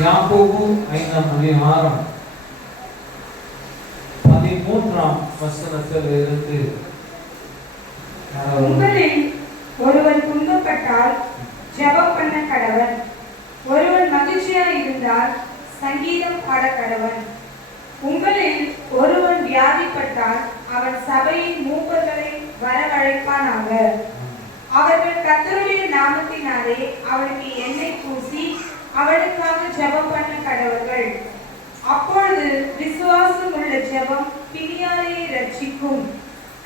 யாக்கோபு 5ஆம் அதிகாரம் 13ஆம் வசனத்திலிருந்து உங்களில் ஒருவன் துன்பப்பட்டால் ஜெபம் பண்ண கடவன், ஒருவன் மகிழ்ச்சியாய் இருந்தால் சங்கீதம் பாட கடவன். உங்களில் ஒருவன் வியாதிப்பட்டால் அவன் சபையின் மூப்பர்களை வரவழைப்பானாக. அவர்கள் கர்த்தருடைய நாமத்தினாலே அவனுக்கு எண்ணெய் பூசி அவனுக்காக ஜெபம் பண்ண கடவர்கள். அப்பொழுது விசுவாசம் உள்ள ஜெபம் பிணியாளியை ரட்சிக்கும்.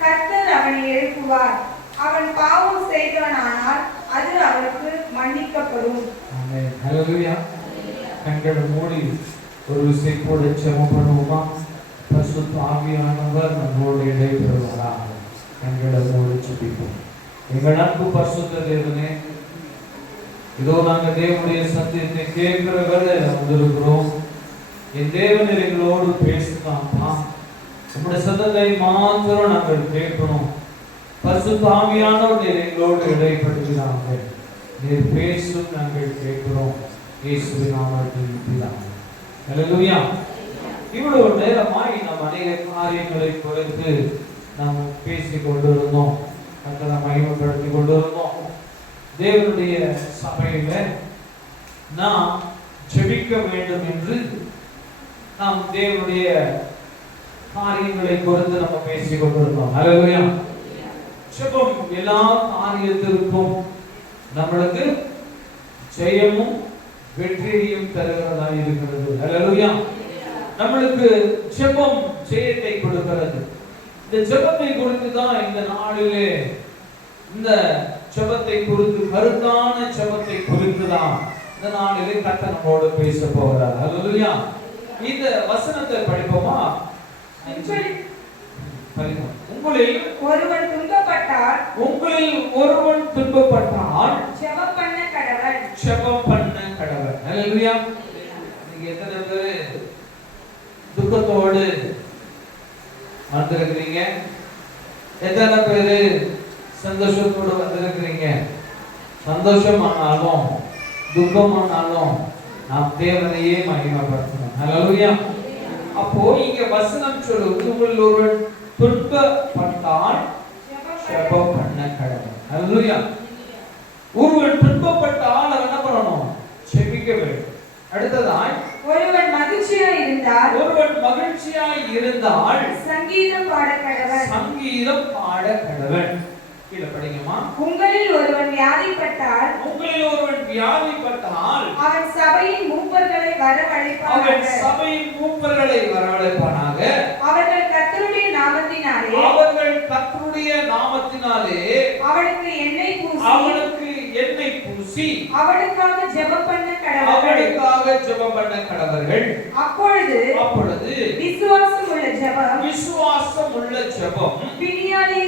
கர்த்தர் அவனை எழுப்புவார். அவன் பாவம் செய்தவனானால் அது அவனுக்கு மன்னிக்கப்படும். ஆமென். ஹல்லேலூயா. கண்களை மூடி ஒரு விசைப்போடு ஜெபம் பண்ணுவோமா? பரிசுத்த ஆவியானவர் நம்மோடு இடைபெறுவாராக. கண்களை மூடி ஜெபிப்போம். எங்கள் அன்பு பரிசுத்த தேவனே, இதோ நாங்கள் தேவனுடைய சத்தியத்தை கேட்கிறவரை வந்திருக்கிறோம். என் தேவன் எங்களோடு பேசினாப்பா. உங்களுடைய சத்தத்தை மாத்திரம் நாங்கள் கேட்கணும். பரிசுத்த ஆவியானவர் நீர் எங்களோடு இடைப்படுகிறாங்க. நீர் பேசும் நாங்கள் கேட்கிறோம். இயேசுவின் நாமத்தில் பிதாவே. ஹல்லேலூயா. இவ்வளவு நேரமாய் நாம் அநேக காரியங்களை குறித்து நாம் பேசிக் கொண்டிருந்தோம். மக்களை மகிமைப்படுத்திக் கொண்டிருந்தோம். தேவனுடைய சபையில நாம் ஜெபிக்க வேண்டும் என்று நாம் தேவனுடைய காரியங்களை குறித்து நம்ம பேசிக் கொண்டிருந்தோம். ஹல்லேலூயா. ஜெபம் எல்லா காரியத்திற்கும் நம்மளுக்கு ஜெயமும் வெற்றியையும் தருகிறதா இருக்கிறது. ஹல்லேலூயா. நம்மளுக்கு ஜெபம் ஜெயத்தை கொடுக்கிறது. இந்த ஜெபத்தை குறித்து தான் இந்த நாளிலே, இந்த ஜெபத்தை குறித்து, கருத்தான ஜெபத்தை குறித்து தான் இந்த நாளிலே கர்த்தர் நம்மோடு பேச போகிறார். ஹல்லேலூயா. இந்த வசனத்தை படிப்போமா? உங்களில் ஒருவன் துன்பப்பட்டால் ஜெபம் பண்ண கடவன். ஜெபம் பண்ண கடவன். ஹல்லேலூயா. நீங்க எத்தனை பேர் துக்கத்தோடு வந்திருக்கிறீங்க? எத்தனை பேரு சந்தோஷத்தோடு வந்திருக்கிறீங்க? சந்தோஷமானாலும் துக்கமானாலும் நாம் தேவனையே மகிமைப்படுத்தணும். ஹல்லேலூயா. அப்போ இங்க வசனம் சொல்லுவது, உங்களில் ஒருவன் துன்பப்பட்டால் ஜெபம் பண்ண கடவன். ஹல்லேலூயா. ஒருவன் துன்பப்பட்டால் அவன் என்ன பண்ணணும்? ஜெபிக்க வேண்டும். அடுத்ததாய், ஒருவன் மகிழ்ச்சியாய் இருந்தால் சங்கீதம் பாட கடவன். சங்கீதம் பாட கடவன். கீழே படிங்கம்மா. உங்களில் ஒருவன் வியாதிப்பட்டால் அவன் சபையின் மூப்பர்களை வரவழைப்பானாக. அவர்கள் கர்த்தருடைய நாமத்தினாலே அவனுக்கு எண்ணெய் பூசி அவனுக்காக ஜெபம் பண்ண கடவர்கள். அப்பொழுது விசுவாசம் உள்ள ஜெபம் பிணியாளியை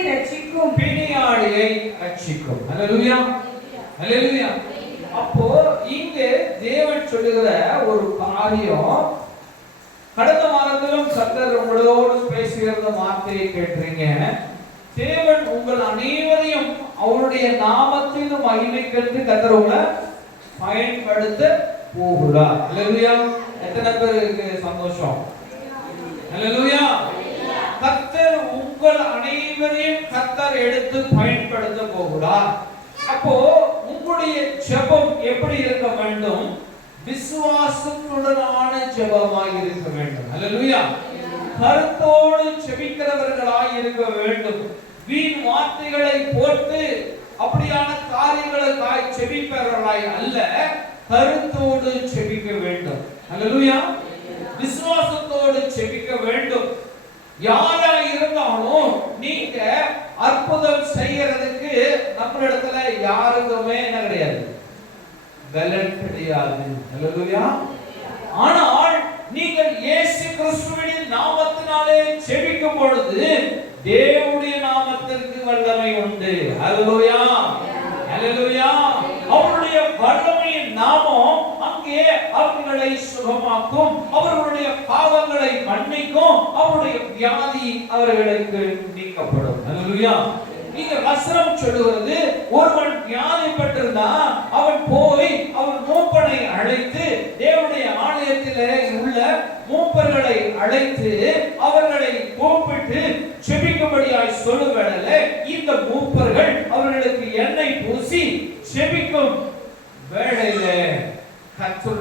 ரட்சிக்கும். ஹல்லேலூயா. ஹல்லேலூயா. அப்போ இங்கே தேவன் சொல்லுகிற ஒரு காரியம், கடந்த வாரத்திலும் கர்த்தர் உங்களோடு பேசுகிற வார்த்தையை கேட்டீங்க. தேவன் உங்கள் அனைவரையும் அவருடைய நாமத்தின் மகிமைக்கென்று கர்த்தர் உங்களை பயன்படுத்த போகிறார். ஹல்லேலூயா. எத்தனை பேருக்கு சந்தோஷம்? ஹல்லேலூயா. கர்த்தர் உங்கள் அனைவரையும் கர்த்தர் எடுத்து பயன்படுத்த போகிறார். அப்போ உங்களுடைய ஜெபம் எப்படி இருக்க வேண்டும்? விசுவாசத்துடனான ஜெபமாய் இருக்க வேண்டும். ஹல்லேலூயா. கருத்தோடு ஜெபிக்கிறவர்களாய் இருக்க வேண்டும். வீண் வார்த்தைகளை போட்டு அப்படியான காரியங்களுக்காய் ஜெபிப்பவர்களாய் அல்ல, கருத்தோடு ஜெபிக்க வேண்டும். ஹல்லேலூயா. விசுவாசத்தோடு ஜெபிக்க வேண்டும். யாரா இருந்தாலும் நீங்க அற்புதம் செய்யறதுக்கு நம்ம இடத்துல யாருக்குமே என்ன கிடையாது, பலன் கிடையாது. ஹல்லேலூயா. ஆனால் நீங்கள் இயேசு கிறிஸ்துவின் நாமத்தினாலே ஜெபிக்கும் பொழுது தேவனுடைய நாமத்திற்கு வல்லமை உண்டு. ஹல்லேலூயா. ஹல்லேலூயா. அவருடைய வல்லமையின் நாமம் அங்கே அவர்களை சுகமாக்கும், அவர்களுடைய பாவங்களை மன்னிக்கும், அவருடைய வியாதி அவர்களுக்கு நீக்கப்படும். ஹல்லேலூயா. நீங்க வசனம் சொல்லுவது, ஒருவன் வியாதிப்பட்டிருந்தா அவன் போய் அவன் மூப்பனை அழைத்து தேவனுடைய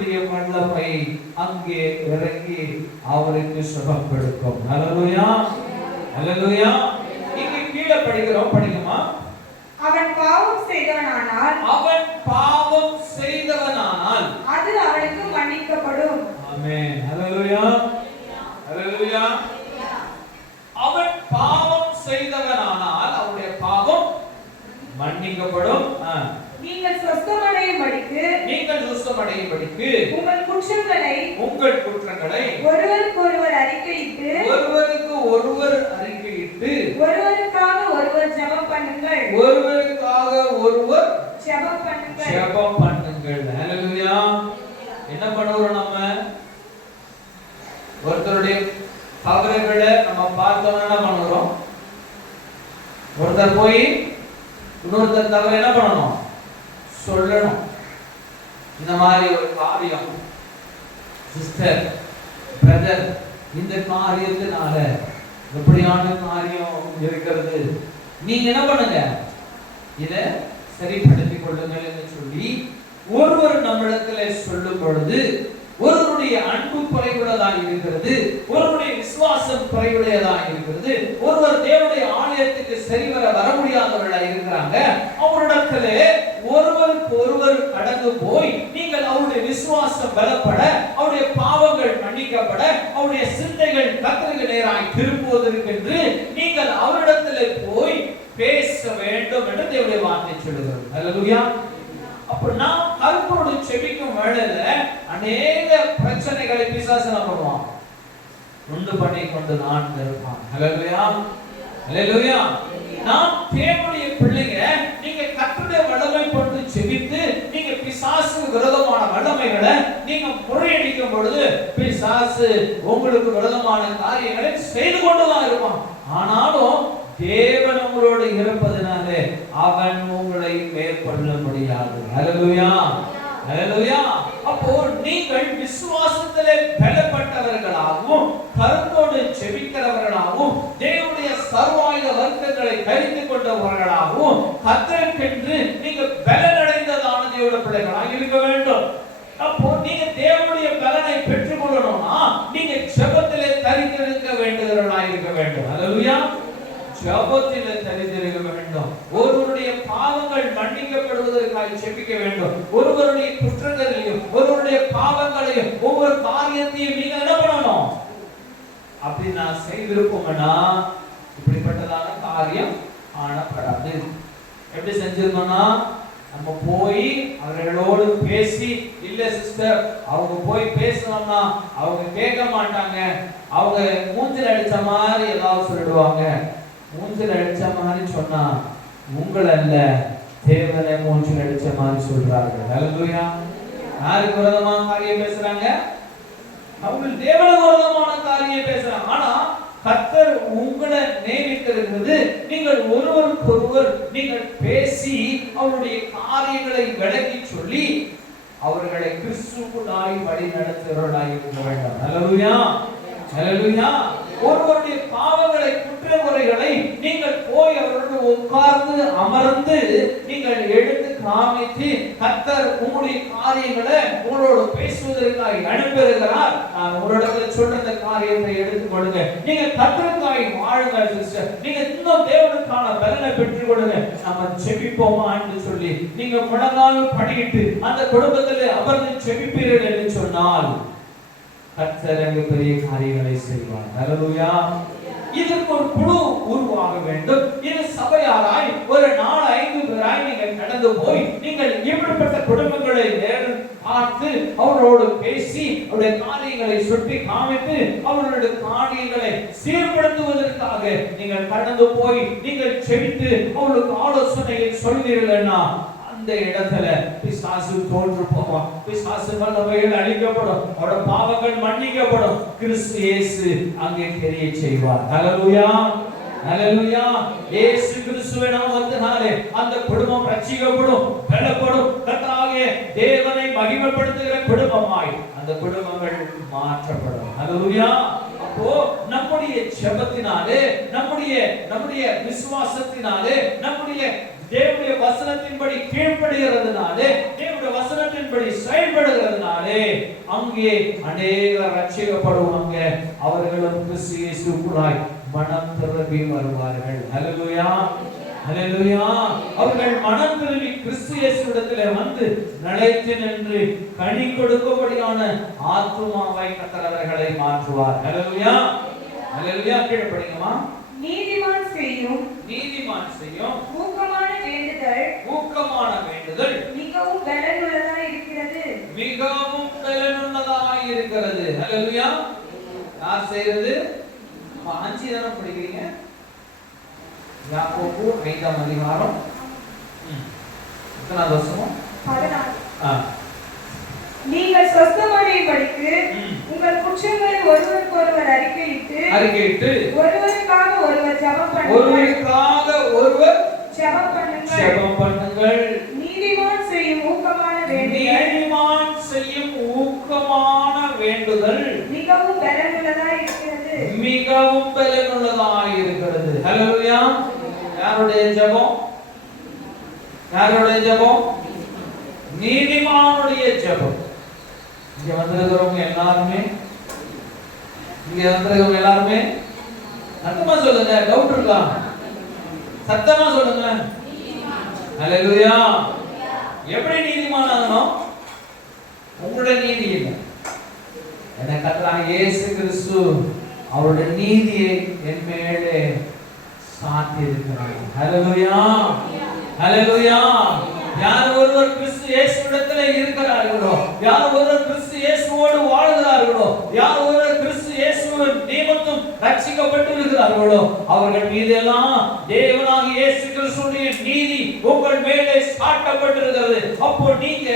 கர்த்தருடைய வல்லமை அங்கே இறங்கி அவருக்கு சுகம் கொடுக்கும். ஹல்லேலூயா, ஹல்லேலூயா. இங்க கீழே படிக்கிறோம், படிக்குமா? அவன் பாவம் செய்தவனானால் அது அவனுக்கு மன்னிக்கப்படும். ஆமென். ஹல்லேலூயா, ஹல்லேலூயா. அவன் பாவம் செய்தவனானால் அவனுடைய பாவம் மன்னிக்கப்படும். நீங்கள் சுத்தமடையும்படிக்கு உங்கள் குற்றங்களை ஒருவருக்கொருவர் அறிக்கையிட்டு ஒருவருக்காக ஒருவர் ஜெபம் பண்ணுங்கள். ஜெபம் பண்ணுங்கள். ஹல்லேலூயா. என்ன பண்ணுவோம்? நம்ம ஒருத்தருடைய தவறுகளை நம்ம பார்த்தோம்னா என்ன பண்ணுறோம்? ஒருத்தர் போய் இன்னொருத்தர் தவறு என்ன பண்ணணும்? சொல்லணும். இந்த மாதிரி ஒரு காரியம் சிஸ்டர், பிரதர், இந்த காரியத்தினால எப்படியான காரியம் இருக்கிறது, நீங்க என்ன பண்ணுங்க, இத சரிப்படுத்திக் கொள்ளுங்கள் என்று சொல்லி ஒருவர் நம்மிடத்திலே சொல்லும் பொழுது ஒருவருடைய அன்பு குறைவுள்ளதாக இருக்கிறது, ஒருவருடைய விசுவாசம் குறைவுடையதாக இருக்கிறது, ஒருவர் தேவனுடைய ஆலயத்துக்கு சரிவர வர முடியாதவர்களாக இருக்கிறாங்க. அவரிடத்திலே ஒருவருக்கு ஒருவர் கடந்து போய் நீங்கள் அவருடைய விசுவாசம் பலப்பட, அவருடைய பாவங்கள் மன்னிக்கப்பட, அவருடைய சிந்தைகள் கர்த்தருக்கு நேராய் திரும்புவதற்கென்று நீங்கள் அவரிடத்திலே போய் பேச வேண்டும் என்று தேவனுடைய வார்த்தை சொல்லுகிறது. ஹல்லேலூயா. அப்ப நாம் கர்த்தரோடு செபிக்கும் வேளையில அநேக பிரச்சனைகளை பிசாசு என்ன பண்ணுவான்? உண்டு பண்ணி கொண்டு நான் இருப்பான். ஹல்லேலூயா, ஹல்லேலூயா. நாம் தேவனுடைய பிள்ளைங்க, நீங்க கர்த்தருடைய வல்லமை கொண்டு செபித்து நீங்க பிசாசு விரோதமான வல்லமைகளை நீங்க முறையடிக்கும் பொழுது பிசாசு உங்களுக்கு விரோதமான காரியங்களை செய்து கொண்டுதான் இருப்பான். ஆனாலும் தேவன் உங்களோடு இருப்பதனாலே அவன் உங்களை மேற்கொள்ள முடியாது. ஹல்லேலூயா, ஹல்லேலூயா. அப்போ நீங்கள் விசுவாசத்திலே பலப்பட்டவர்களாகவும் கருத்தோடு செபிக்கிறவர்களாகவும் தேவனுடைய சர்வாயுத வர்க்கங்களை கரிந்து கொண்டவர்களாகவும் கர்த்தருக்கென்று நீங்கள் பலனடைந்ததான தேவனுடைய பிள்ளைகளாக இருக்க வேண்டும். அப்போ நீங்க தேவனுடைய பலனை பெற்றுக் கொள்ளணும்னா நீங்க ஜெபத்திலே தரித்திருக்க வேண்டுகிறவர்களாக இருக்க வேண்டும். ஹல்லேலூயா. ஜெபத்திலே தரித்திருக்க வேண்டும். ஒருவருடைய பாவங்கள் மன்னிக்கப்படுவதற்காக ஜெபிக்க வேண்டும். ஒருவருடைய குற்றங்களையும் ஒருவருடைய பாவங்களையும் ஒவ்வொரு காரியத்தையும் நீங்க என்ன பண்ணணும்? அப்படி நான் செய்திருப்போம்னா இப்படிப்பட்டதான காரியம் காணப்படாது. எப்படி செஞ்சிருந்தோம்னா நம்ம போய் அவர்களோடு பேசி, இல்ல சிஸ்டர் அவங்க போய் பேசணும்னா அவங்க கேட்க மாட்டாங்க, அவங்க மூஞ்சில் அடிச்ச மாதிரி ஏதாவது சொல்லிடுவாங்க. மூஞ்சில் அடிச்ச மாதிரி சொன்னா உங்களை அல்ல தேவனை மூஞ்சில் அடிச்ச மாதிரி சொல்றார்கள். ஹல்லேலூயா. யாருக்கு விரோதமான காரியம் பேசுறாங்க? அவங்க தேவனுக்கு விரோதமான காரியம் பேசுறாங்க. ஆனா கர்த்தர் உங்களை நியமித்திருக்கிறது நீங்கள் ஒருவருக்கு ஒருவர் நீங்கள் பேசி அவருடைய காரியங்களை விளக்கி சொல்லி அவர்களை கிறிஸ்துவுக்குள்ளாய் வழி நடத்துகிறவர்களாய் இருக்க வேண்டும். ஹல்லேலூயா, ஹல்லேலூயா. ஒருவருடைய பாவங்களை குற்றங்குறைகளை நீங்கள் போய் அவரோடு உட்கார்ந்து அமர்ந்து நீங்கள் எடுத்து காமித்து கர்த்தர் உங்களுடைய காரியங்களை உங்களோடு பேசுவதற்காக அனுப்பியிருக்கிறார். நான் ஒரு இடத்துல சொல்ற காரியத்தை எடுத்துக் கொள்ளுங்க. நீங்க கர்த்தருக்காய் வாழுங்க சிஸ்டர். நீங்க இன்னும் தேவனுக்கான பலனை பெற்றுக் கொள்ளுங்க. நம்ம ஜெபிப்போமா என்று சொல்லி நீங்க முழங்கால் படியிட்டு அந்த குடும்பத்திலே அமர்ந்து ஜெபிப்பீர்கள் என்று சொன்னால் கர்த்தர் பெரிய காரியங்களை செய்வார். ஹல்லேலூயா. இதற்கு ஒரு குழு உருவாக வேண்டும். இது சபையாராய் ஒரு 4-5 பேராய் நீங்கள் நடந்து போய் நீங்கள் இப்படிப்பட்ட குடும்பங்களை பார்த்து அவர்களோடு பேசி அவருடைய காரியங்களை சுட்டி காமித்து அவர்களுடைய காரியங்களை சீர்படுத்துவதற்காக நீங்கள் கடந்து போய் நீங்கள் செபித்து அவர்களுக்கு ஆலோசனையை சொல்வீர்கள்னா அந்த இடத்துல பிசாசு தோன்று போவான். பிசாசு வல்லமைகள் அழிக்கப்படும், அவருடைய பாவங்கள் மன்னிக்கப்படும். கிறிஸ்து இயேசு அங்கே பெரிய செய்வார். ஹல்லேலூயா, ஹல்லேலூயா. இயேசு கிறிஸ்துவின் நாமத்தினாலே அந்த குடும்பம் ரட்சிக்கப்படும், பலப்படும். கர்த்தராகிய தேவனை மகிமைப்படுத்துகிற குடும்பமாய் அந்த குடும்பங்கள் மாற்றப்படும். ஹல்லேலூயா. அப்போ நம்முடைய ஜெபத்தினாலே நம்முடைய விசுவாசத்தினாலே நம்முடைய தேவனுடைய வசனத்தின்படி கீழ்ப்படுகிறதுனாலே தேவனுடைய வசனத்தின்படி செயல்படுகிறதுனாலே அங்கே அநேகர் ரட்சிக்கப்படுவாங்க. அவர்களும் கிறிஸ்து இயேசுவுக்குள்ளாய் மனம் திரும்பி வருவார்கள். ஹல்லேலூயா, ஹல்லேலூயா. அவர்கள் மனம் திரும்பி கிறிஸ்து இயேசுவிடத்திலே வந்து நிலைத்து நின்று கனி கொடுக்கும்படியான ஆத்துமாவை கர்த்தர் அவர்களை மாற்றுவார். ஹல்லேலூயா, ஹல்லேலூயா. கீழே படிங்கம்மா. நீதிமான் செய்யும் ஊக்கமான வேண்டுதல் மிகவும் பலனுள்ளதாய் இருக்கிறது. ஹல்லேலூயா. யார் செய்கிறது? 5 தான படிக்கிறீங்க. யாக்கோபு 5ஆம் அதிகாரம் எத்தனாவது வசனம்? 14. நீங்கள் சொஸ்தமடையும்படிக்கு உங்கள் குற்றங்களை ஒருவருக்கொருவர் அறிக்கையிட்டு ஒருவருக்காக ஒருவர் ஜெபம் பண்ணுங்கள். நீதிமான் செய்யும் ஊக்கமான வேண்டுதல் மிகவும் பலனுள்ளதாய் இருக்கிறது. ஹல்லேலூயா. யாருடைய ஜெபம்? நீதிமானுடைய ஜெபம். இங்க வந்திருக்கிறவங்க எல்லாருமே சத்தமா சொல்லுங்க. டவுட் இருக்கா? சத்தமா சொல்லுங்க. ஹல்லேலூயா. எப்படி நீதிமானாகணும்? உங்களுடைய நீதி இல்லை, எனக்கு கர்த்தராகிய இயேசு கிறிஸ்து அவருடைய நீதியை என் மேலே சாத்தி இருக்கிறார். ஹல்லேலூயா, ஹல்லேலூயா. யார் ஒருவர் கிறிஸ்து இயேசுவிடத்திலே இருக்கிறார்களோ, யார் ஒருவர் கிறிஸ்து இயேசுவோடு வாழ்கிறார்களோ, யார் ஒருவர் கிறிஸ்து இயேசுவின் நிமித்தம் ரட்சிக்கப்பட்டிருக்கிறார்களோ, அவர்கள் மீதெல்லாம் தேவனாகிய இயேசு கிறிஸ்துவின் நீதி உங்கள் மேலே சாட்டப்பட்டிருக்கிறது. அப்போ நீங்க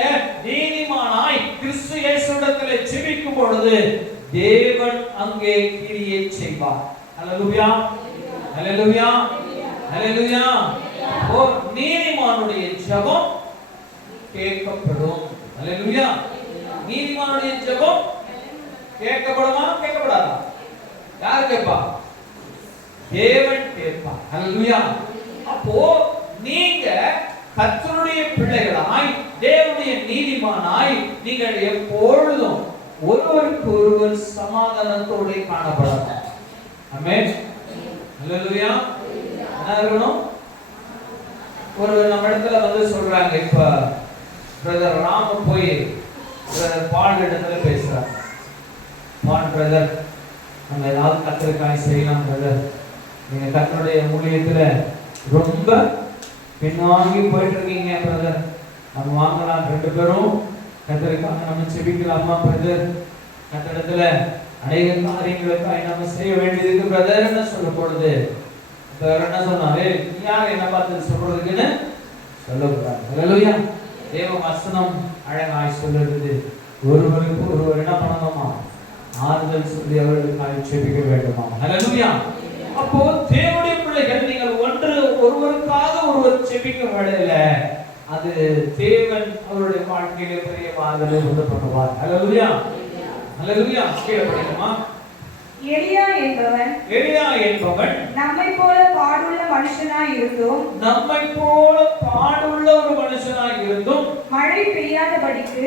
நீதிமானாய் கிறிஸ்து இயேசுவிடத்திலே ஜெபிக்கும் பொழுது தேவன் அங்கே கிரியை செய்வார். ஹல்லேலூயா, ஹல்லேலூயா, ஹல்லேலூயா. ஓ, நீதிமானுடைய ஜெபம் கேட்கப்படும். ஹல்லேலூயா. நீதிமானுடைய ஜெபம் கேட்கப்படுமா? கேட்கப்படாதா? யார் கேட்பா? தேவன் கேட்பா. ஹல்லேலூயா. அப்போ நீங்க கர்த்தருடைய பிள்ளைகளாய், தேவனுடைய நீதிமானாய் நீங்கள் எப்பொழுதும் ஒருவருக்கு ஒருவர் சமாதானத்தோடு காணப்படலாம். ஆமென். ஹல்லேலூயா. என்ன இருக்கணும்? ஒரு நம்ம இடத்துல வந்து சொல்றாங்க, இப்ப பிரதர் ராம போய் பிரதர் பால் இடத்துல பேசுறாங்க. பால் பிரதர், நம்ம ஏதாவது கர்த்தருக்காய் செய்யலாம் பிரதர், நீங்க கர்த்தருடைய ஊழியத்துல ரொம்ப பின்னாங்கி போயிட்டு இருக்கீங்க பிரதர், நம்ம வாங்கலாம் 2 பேரும் கர்த்தருக்காக நம்ம செபிக்கலாமா பிரதர், கர்த்தரிடத்துல அநேக காரியங்களுக்காய் நம்ம செய்ய வேண்டியதுக்கு பிரதர் என்ன சொல்ல பொழுது என்ன சொன்னாரு, யார் என்ன பார்த்து சொல்றதுக்குன்னு சொல்லக்கூடாது. ஹல்லேலூயா. தேவ வசனம் அழகாய் சொல்லுறது, ஒருவருக்கு ஒருவர் என்ன பண்ணணுமா? ஆறுதல் சொல்லி அவர்களுக்காக ஜெபிக்க வேண்டுமா? ஹல்லேலூயா. அப்போ தேவனுடைய பிள்ளைகள் நீங்கள் ஒருவருக்காக ஒருவர் ஜெபிக்க வேண்டியல, அது தேவன் அவருடைய வாழ்க்கையிலே பெரிய ஆறுதலை உண்டு பண்ணுவார். ஹல்லேலூயா, ஹல்லேலூயா. கீழே படிக்கணுமா? எலியா என்பவன் நம்மை போல பாடுள்ள மனுஷனாய் இருந்தும் மழை பெய்யாதபடிக்கு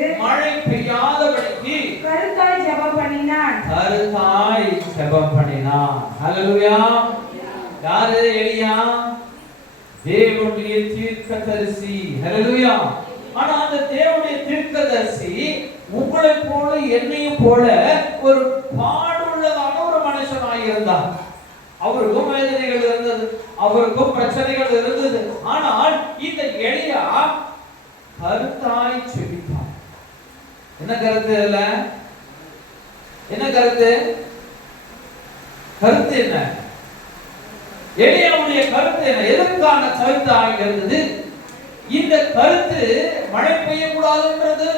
கருத்தாய் ஜெபம் பண்ணினான். ஹல்லேலூயா. யாரு எலியா? தேவனுடைய தீர்க்கதரிசி. ஹல்லேலூயா. ஆனா அந்த தேவனுடைய தீர்க்கதரிசி உங்களை போல என்னையும் போல ஒரு பாடுள்ளதான ஒரு மனுஷனாய் இருந்தார். அவருக்கும் வேதனைகள் இருந்தது, அவருக்கும் பிரச்சனைகள் இருந்தது. ஆனால் இந்த எலியா கருத்தாய் ஜெபித்தார். என்ன கருத்து? இல்ல என்ன கருத்து? கருத்து என்ன? எலியாவுடைய கருத்து என்ன? எதற்கான கருத்தாய் இருந்தது? இந்த கருத்து மழை பெய்யக்கூடாதுன்றது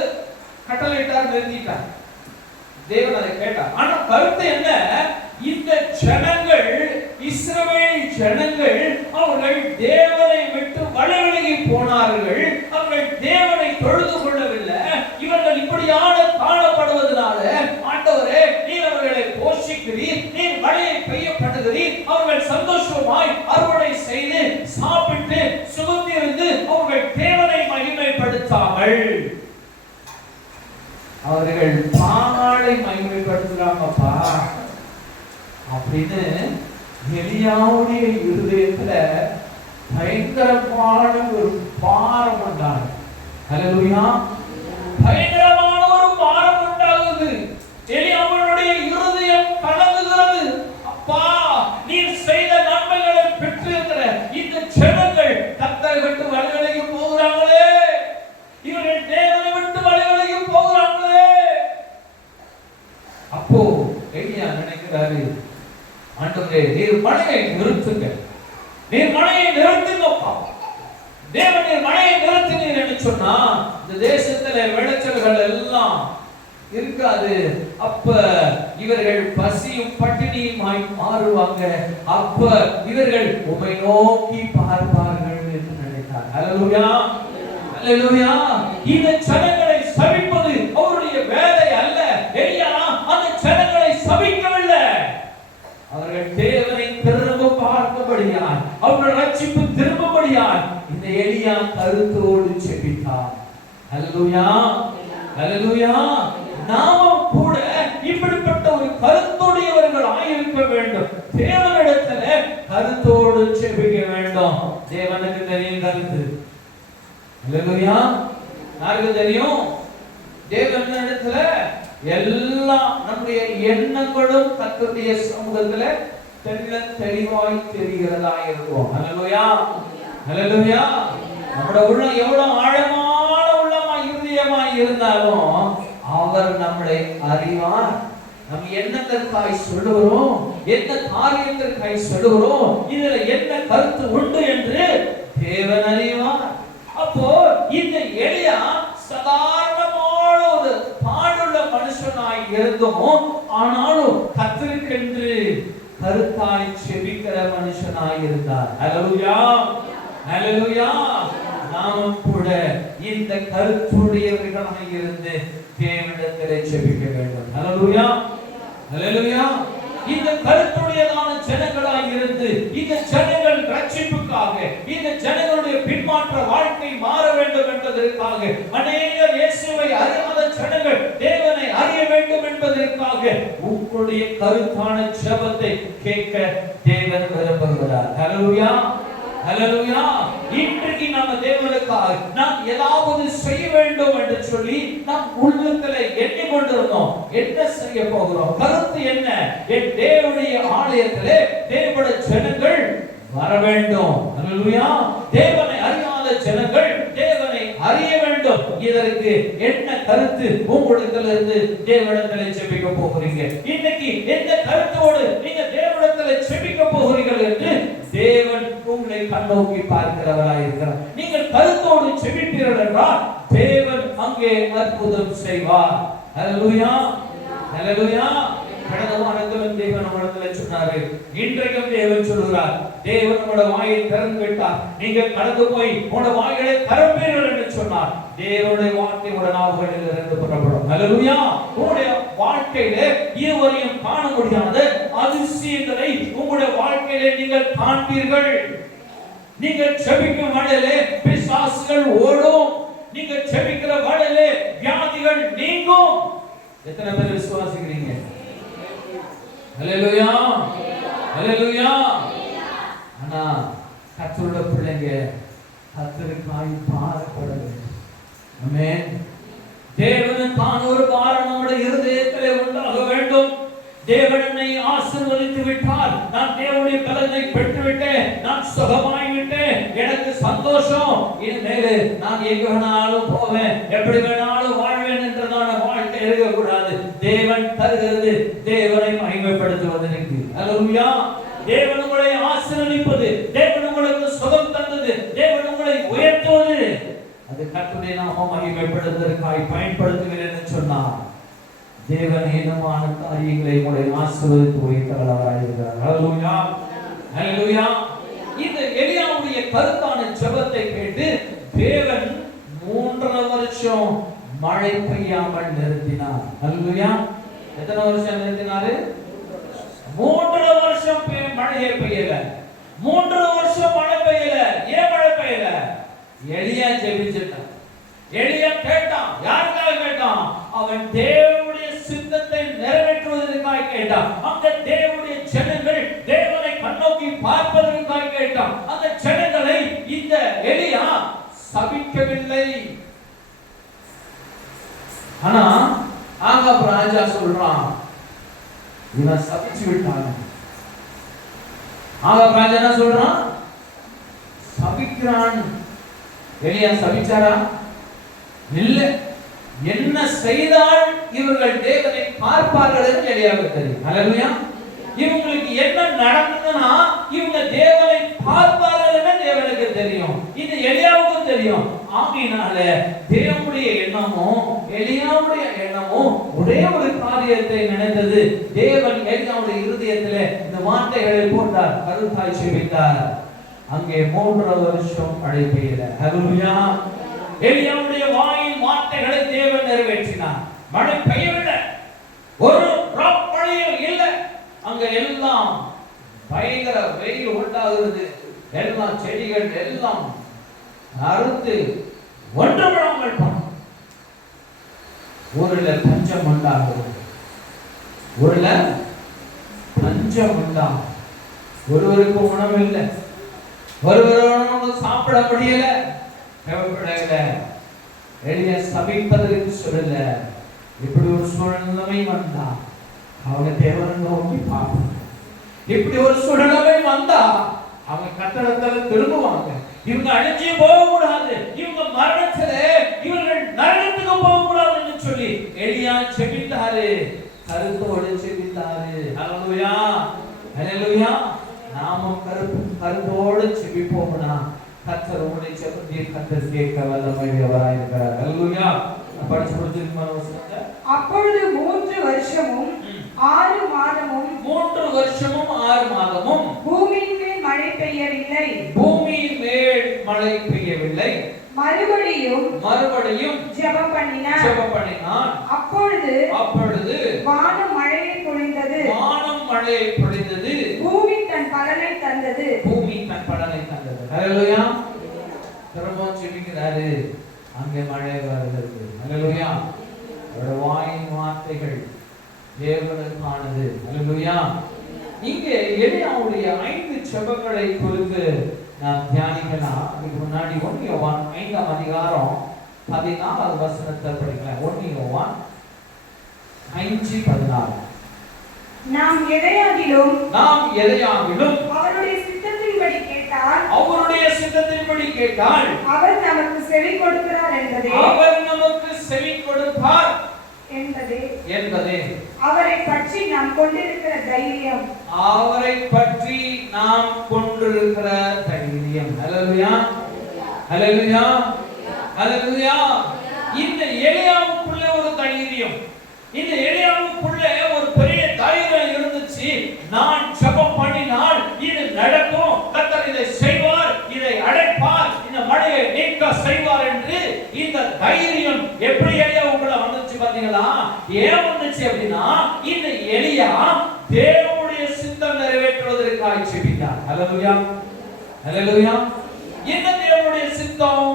கட்டளையிட்டார், நிறுத்திட்டார். தேவன் அதை கேட்டார். ஆனா கருத்து என்ன? இந்த ஜனங்கள், இஸ்ரவேல் ஜனங்கள், அவர்கள் தேவனை விட்டு வழிவிலகி போனார்கள். அவர்கள் தேவனை தொழுது கொள்ளவில்லை. இவர்கள் இப்படியான காணப்படுவதனால ஆண்டவரே நீர் அவர்களை போஷிக்கிறீர், நீர் மழையை பெய்ய பண்ணுகிறீர், அவர்கள் சந்தோஷமாய் அறுவடை செய்து சாப்பிட்டு சுகந்திருந்து அவர்கள் தேவனை மகிமைப்படுத்தாமல் அவர்கள் பாகாலை மகிமைப்படுத்துறாங்கப்பா அப்படின்னு எலியாவுடைய இருதயத்துல பயங்கரமான ஒரு பாரம் உண்டாங்க. ஹல்லேலூயா. பயங்கரமான ஒரு பாரம் உண்டாகுது. எலியாவுடைய இருதயம் கலங்குகிறது. அப்பா, நீர் செய்த நன்மைகளை பெற்றிருக்கிற இந்த ஜனங்கள் கர்த்தரை விட்டு வழிவிலகி போகிறாங்களே, இவர்கள் தேவனை விட்டு வழிவிலகி போகிறாங்களே. அப்போ எலியா நினைக்கிறாரு, ஆண்டவரே நீர் மழையை நிறுத்துங்க, நீர் மழையை நிறுத்துங்கப்பா. தேவன் நீர் மழையை நிறுத்தினீர் சொன்னா இந்த தேசத்துல விளைச்சல்கள் எல்லாம் இருக்காது. அப்ப இவர்கள் பசியும் பட்டினியுமாய் மாறுவாங்க. அப்ப இவர்கள் உம்மை நோக்கி பார்ப்பார்கள் என்று நினைத்தார். ஹல்லேலூயா, ஹல்லேலூயா. இந்த ஜனங்களை சபிப்பது அவருடைய வேலை அல்ல. எலியா அந்த ஜனங்களை சபிக்கவில்லை. அவர்கள் தேவனை திரும்ப பார்க்கும்படியாய், அவர்கள் ரட்சிப்பு திரும்பும்படியாய் இந்த எலியா கருத்தோடு செபித்தார். ஹல்லேலூயா, ஹல்லேலூயா. நாமும் கூட இப்படிப்பட்ட ஒரு கருத்துடையவர்கள் ஆயிருக்க வேண்டும். தேவனிடத்துல கருத்தோடு செபிக்க வேண்டும். தேவனுக்கு தெரியும் கருத்து. ஹல்லேலூயா. யாருக்கு தெரியும்? தேவனிடத்துல எல்லா நம்முடைய எண்ணங்களும் கர்த்தருடைய சமூகத்துல தெளிவாய் தெரிகிறதா இருக்கும். ஹல்லேலூயா, ஹல்லேலூயா. நம்முடைய உள்ளம் எவ்வளவு ஆழமான உள்ளமாய் இருதயமாய் இருந்தாலும் அவர் நம்மளை அறிவார். நம்ம என்னத்திற்காய் சொல்லுகிறோம், என்ன காரியத்திற்காய் சொல்லுகிறோம், இதுல என்ன கருத்து உண்டு என்று தேவன் அறிவார். அப்போ இந்த எலியா சாதாரணமான ஒரு பாடுள்ள மனுஷனாய் இருந்தோம், ஆனாலும் கர்த்தருக்கென்று கருத்தாய் செபிக்கிற மனுஷனாய் இருந்தார். ஹல்லேலூயா, ஹல்லேலூயா. நாமும் கூட இந்த கருத்துடையவர்களாக இருந்து தேவனிடத்திலே செபிக்க வேண்டும். ஹல்லேலூயா, ஹல்லேலூயா. இந்த கருத்துடையதான ஜனங்களாக இருந்து இந்த ஜனங்கள் ரட்சிப்புக்காக, இந்த ஜனங்களுடைய பின்மாற்ற வாழ்க்கை மாற வேண்டும் என்பதற்காக, அநேகர் இயேசுவை அறியாத ஜனங்கள் தேவனை அறிய வேண்டும் என்பதற்காக உங்களுடைய கருத்தான ஜெபத்தை கேட்க தேவன் விரும்புகிறார். ஹல்லேலூயா, ஹல்லேலூயா. இன்றைக்கு நம்ம தேவனுக்காக நாம் ஏதாவது செய்ய வேண்டும் என்று சொல்லி நாம் உள்ளத்திலே எண்ணிக் கொண்டிருந்தோம். என்ன செய்ய போகிறோம்? கருத்து என்ன? என் தேவனுடைய ஆலயத்திலே தேவனுடைய ஜனங்கள் வர வேண்டும். ஹல்லேலூயா. தேவனை அறியாத ஜனங்கள் தேவனை அறிய வேண்டும். இதற்கு என்ன கருத்து உங்களிடத்திலிருந்து தேவனிடத்திலே செபிக்க போகிறீங்க? இன்னைக்கு எந்த கருத்தோடு நீங்க தேவனிடத்திலே செபிக்க போகிறீர்கள் என்று தேவன் உங்களை கண்ணோக்கி பார்க்கிறவராய் இருக்கிறார். நீங்கள் கருத்தோடு செபிப்பீர்கள் என்றால் தேவன் அங்கே அற்புதம் செய்வார். ஹல்லேலூயா, ஹல்லேலூயா. கடந்த வாரத்திலும் தேவன் நம்மிடத்தில் சொன்னாரு, இன்றைக்கும் தேவன் சொல்கிறார், தேவன் உங்களோட வாயை திறந்து விட்டார், நீங்கள் கடந்து போய் உங்களோட வாய்களை திறப்பீர்கள் என்று சொன்னார். தேவனுடைய வார்த்தை உங்களோட நாவுகளில் இருந்து புறப்படும். ஹல்லேலூயா. உங்களுடைய வாழ்க்கையிலே இதுவரையும் காண முடியாத அதிசயங்களை உங்களுடைய வாழ்க்கையிலே நீங்கள் காண்பீர்கள். நீங்கள் செபிக்கும் வேளையிலே பிசாசுகள் ஓடும். நீங்கள் செபிக்கிற வேளையிலே வியாதிகள் நீங்கும். எத்தனை பேர் விசுவாசிக்கிறீங்க? ஹல்லேலூயா, ஹல்லேலூயா. ஆனா கர்த்தருடைய பிள்ளைங்க கர்த்தருக்காய் பாரப்பட வேண்டும். ஆமென். தேவனுக்கான ஒரு பாரம் நம்முடைய இருதயத்திலே உண்டாக வேண்டும். தேவன் என்னை ஆசீர்வதித்து விட்டார், நான் தேவனுடைய பலனை பெற்று விட்டேன், நான் சுகமாய் விட்டேன், எனக்கு சந்தோஷம், இனிமேல் நான் எங்க வேணாலும் போவேன், எப்படி வேணாலும் வாழ்வேன் என்றதான வாழ்க்கை இருக்கக்கூடாது. தேவன் தருகிறது தேவனை மகிமைப்படுத்துவதற்கு. ஹல்லேலூயா. தேவன் உங்களை ஆசீர்வதிப்பது, தேவன் உங்களுக்கு சுகம் தந்தது, தேவன் உங்களை உயர்த்துவது, அது கர்த்தருடைய நாமம் மகிமைப்படுத்துவதற்காய் பயன்படுத்துகிறேன் என்று சொன்னார். தேவன் ஏனமான காரியங்களை உங்களை ஆசீர்வதித்து உயர்த்தவராய் இருக்கிறார். ஹல்லேலூயா, ஹல்லேலூயா. இந்த எலியாவுடைய கருத்தான ஜெபத்தை கேட்டு தேவன் 3.5 வருஷம் மழை பெய்யாமல் நிறுத்தினார். ஹல்லேலூயா. எத்தனை வருஷம் நிறுத்தினாரு? 3.5 வருஷம் மழையே பெய்யல. 3.5 வருஷம் மழை பெய்யல. ஏன் மழை பெய்யல? எலியா ஜெபிச்சிட்டான். எலியா கேட்டான். யாருக்காக கேட்டான்? அவன் தேவனுடைய சித்தத்தை நிறைவேற்றுவதற்காக கேட்டான். அந்த தேவனுடைய ஜனங்கள் தேவனை கண்ணோக்கி பார்ப்பதற்காக கேட்டான். அந்த ஜனங்களை இந்த எலியா சபிக்கவில்லை. ஆனா ஆகாப் ராஜா சொல்றான், இவன் சபிச்சு விட்டான். ஆகாப் ராஜா என்ன சொல்றான்? சபிக்கிறான். எலியா சபிச்சாரா? இல்ல. என்ன செய்தால் இவர்கள் தேவனை பார்ப்பார்கள் என்று எலியாவுக்கு தெரியும். அல்லேலூயா. இவங்களுக்கு என்ன நடந்ததுன்னா இவங்க தேவனை பார்ப்பார்கள் என்று தேவனுக்கு தெரியும். இது எலியாவுக்கு தெரியும். ஆகையினால தேவனுடைய எண்ணமும் எலியாவுடைய எண்ணமும் ஒரே ஒரு காரியத்தை நினைத்தது. தேவன் எலியாவுடைய இருதயத்திலே இந்த வார்த்தைகளை போட்டார், கருத்தாய் செபித்தார். அங்கே 3 வருஷம் மழை பெய்யல. ஹல்லேலூயா. எலியாவுடைய வாயின் வார்த்தைகளை தேவன் நிறைவேற்றினார். மழை பெய்யவில்லை, ஒரு டிராப் மழையும் இல்லை. அங்க எல்லாம் பயங்கர வெயில் உண்டாகிறது. எல்லாம் செடிகள் எல்லாம் அறுத்து ஒன்றுபடாமல் போனோம். ஊர்ல பஞ்சம் உண்டாகிறது. ஊர்ல பஞ்சம் உண்டாகும். ஒருவருக்கு உணவு இல்லை, ஒருவரோடு சாப்பிட முடியல. எளிய சபிப்பதற்கு சொல்லல. இப்படி ஒரு சூழ்நிலை வந்தா அவங்க தேவனை நோக்கி பார்ப்பாங்க. இப்படி ஒரு சூழ்நிலை வந்தா அவங்க கட்டடத்துல திரும்புவாங்க. இவங்க அழிஞ்சு போக கூடாது, இவங்க மரணத்துல இவர்கள் நரகத்துக்கு போக கூடாதுன்னு சொல்லி எலியா செபித்தாரு, கருத்தோடு செபித்தாரு. ஹல்லேலூயா, ஹல்லேலூயா. நாமும் கருத்தோடு செபிப்போம்னா கர்த்தர் உங்களுடைய ஜெபத்தை கர்த்தர் கேட்க வல்லமையுள்ளவராய் இருக்கிறார். ஹல்லேலூயா. படிச்சு முடிச்சிருக்கோம் வசனத்தை. அப்பொழுது 3 வருஷமும் 6 மாதமும் 3 வருஷமும் 6 மாதமும் பூமியின் மேல் மழை பெய்யவில்லை. பூமியின் மேல் மழை பெய்யவில்லை. மறுபடியும் ஜெபம் பண்ணினான். அப்பொழுது வானம் மழையை பொழிந்தது. பூமி தன் பலனை தந்தது. ஹல்லேலூயா. திரும்பவும் ஜெபிக்கிறாரு. அங்கே மழை வருகிறது. ஹல்லேலூயா. அவருடைய வாயின் வார்த்தைகள் தேவனுக்கானது. ஹல்லேலூயா. இங்கே எலியாவுடைய 5 ஜெபங்களை குறித்து நாம் தியானிக்கலாம். அதுக்கு முன்னாடி 1 யோவான் 5ஆம் அதிகாரம் 14வது வசனத்தை படிக்கலாம். 1 யோவான் 5:14. நாம் எதையாகிலும் அவருடைய சித்தத்தின்படி கேட்டால் அவர் நமக்கு செவி கொடுப்பார் என்பதே அவரை பற்றி நாம் கொண்டிருக்கிற தைரியம். ஹல்லேலூயா, ஹல்லேலூயா, ஹல்லேலூயா. இந்த எலியாவுக்குள்ள ஒரு தைரியம், இந்த எலியாவுக்குள்ள ஒரு பெரிய தைரியம் இருந்துச்சு. நான் ஜெபம் பண்ணினால் இது நடக்கும், கர்த்தர் இதை செய்வார், இதை அடைப்பார், இந்த மழையை நீக்க செய்வார் என்று இந்த தைரியம் எப்படி எலியாவுக்குள்ள வந்துச்சு பாத்தீங்களா? ஏன் வந்துச்சு அப்படின்னா இந்த எலியா தேவனுடைய சித்தம் நிறைவேற்றுவதற்காக ஜெபித்தார். ஹல்லேலூயா, ஹல்லேலூயா. என்ன தேவனுடைய சித்தம்?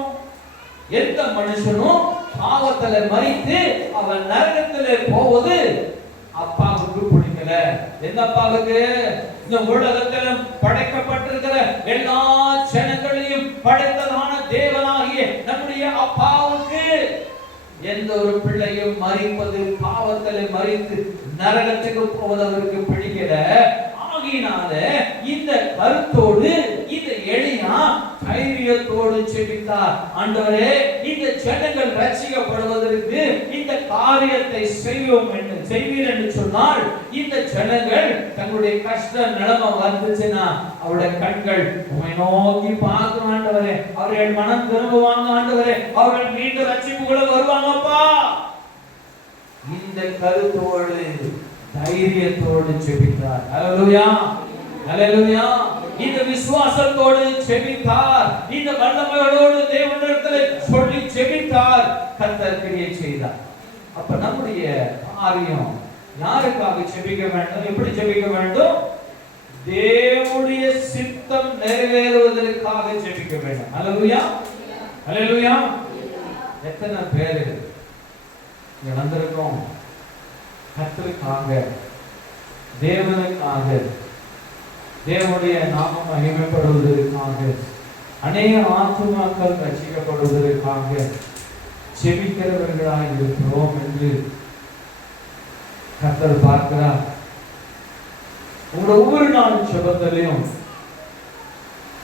எந்த மனுஷனும் பாவத்திலே மரித்து அவன் நரகத்திலே போவது அப்பாவுக்கு பிடிக்கல. எந்த அப்பாவுக்கு? இந்த உலகத்தில படைக்கப்பட்டிருக்கிற எல்லா ஜனங்களையும் படைத்ததான தேவனாகிய நம்முடைய அப்பாவுக்கு எந்த ஒரு பிள்ளையும் மரிப்பது, பாவத்திலே மரித்து நரகத்துக்கு போவது அவருக்கு பிடிக்கல. ஆகினால இந்த கருத்தோடு இந்த எலியா தைரியத்தோடு ஜெபித்தார். ஆண்டவரே, இந்த ஜனங்கள் ரட்சிக்கப்படுவதற்கு இந்த காரியத்தை செய்வீர் என்று சொன்னால் இந்த ஜனங்கள் தங்களுடைய கஷ்ட நிலைமை வந்துச்சுன்னா அவருடைய கண்கள் உம்மை நோக்கி பார்க்கும் ஆண்டவரே, அவர்கள் மனம் திரும்புவாங்க ஆண்டவரே, அவர்கள் மீண்டும் ரட்சிப்புக்குள்ள வருவாங்கப்பா. இந்த கருத்தோடு தைரியத்தோடு ஜெபித்தார். ஹல்லேலூயா, ஹல்லேலூயா. இந்த விசுவாசத்தோடு ஜெபித்தார். இந்த வல்லமையோடு தேவனிடத்தில் சொல்லி ஜெபித்தார். கர்த்தர் கிரியை செய்தார். அப்ப நம்முடைய காரியம் யாருக்காக ஜெபிக்க வேண்டும்? எப்படி ஜெபிக்க வேண்டும்? தேவனுடைய சித்தம் நிறைவேறுவதற்காக ஜெபிக்க வேண்டும். ஹல்லேலூயா, ஹல்லேலூயா. எத்தனை பேர் இங்க வந்திருக்கோம் கர்த்தருக்காக, தேவனுக்காக, தேவனுடைய நாமம் மகிமைப்படுவதற்காக, அநேக ஆத்துமாக்கள் ரட்சிக்கப்படுவதற்காக செபிக்கிறவர்களாய் இருக்கிறோம் என்று கர்த்தர் பார்க்கிறார். உங்களுடைய ஒவ்வொரு நாளும் செபத்திலையும்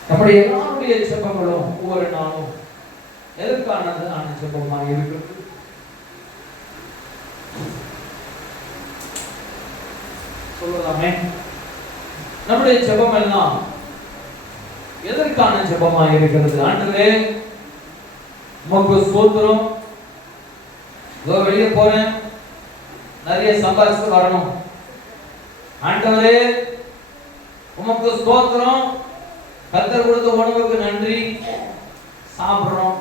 நம்முடைய எல்லாருடைய செபங்களும் ஒவ்வொரு நாளும் எதற்கானது செபமாக இருக்கிறது? சொல்லலாமே. நம்முடைய ஜெபம் எல்லாம் எதற்கான ஜெபமா இருக்கிறது? ஆண்டவரே உமக்கு ஸ்தோத்திரம், வெளியே போறேன், நிறைய சம்பாதிச்சு வரணும். ஆண்டவரே உமக்கு ஸ்தோத்திரம், கர்த்தர் கொடுத்த உணவுக்கு நன்றி, சாப்பிடுறோம்.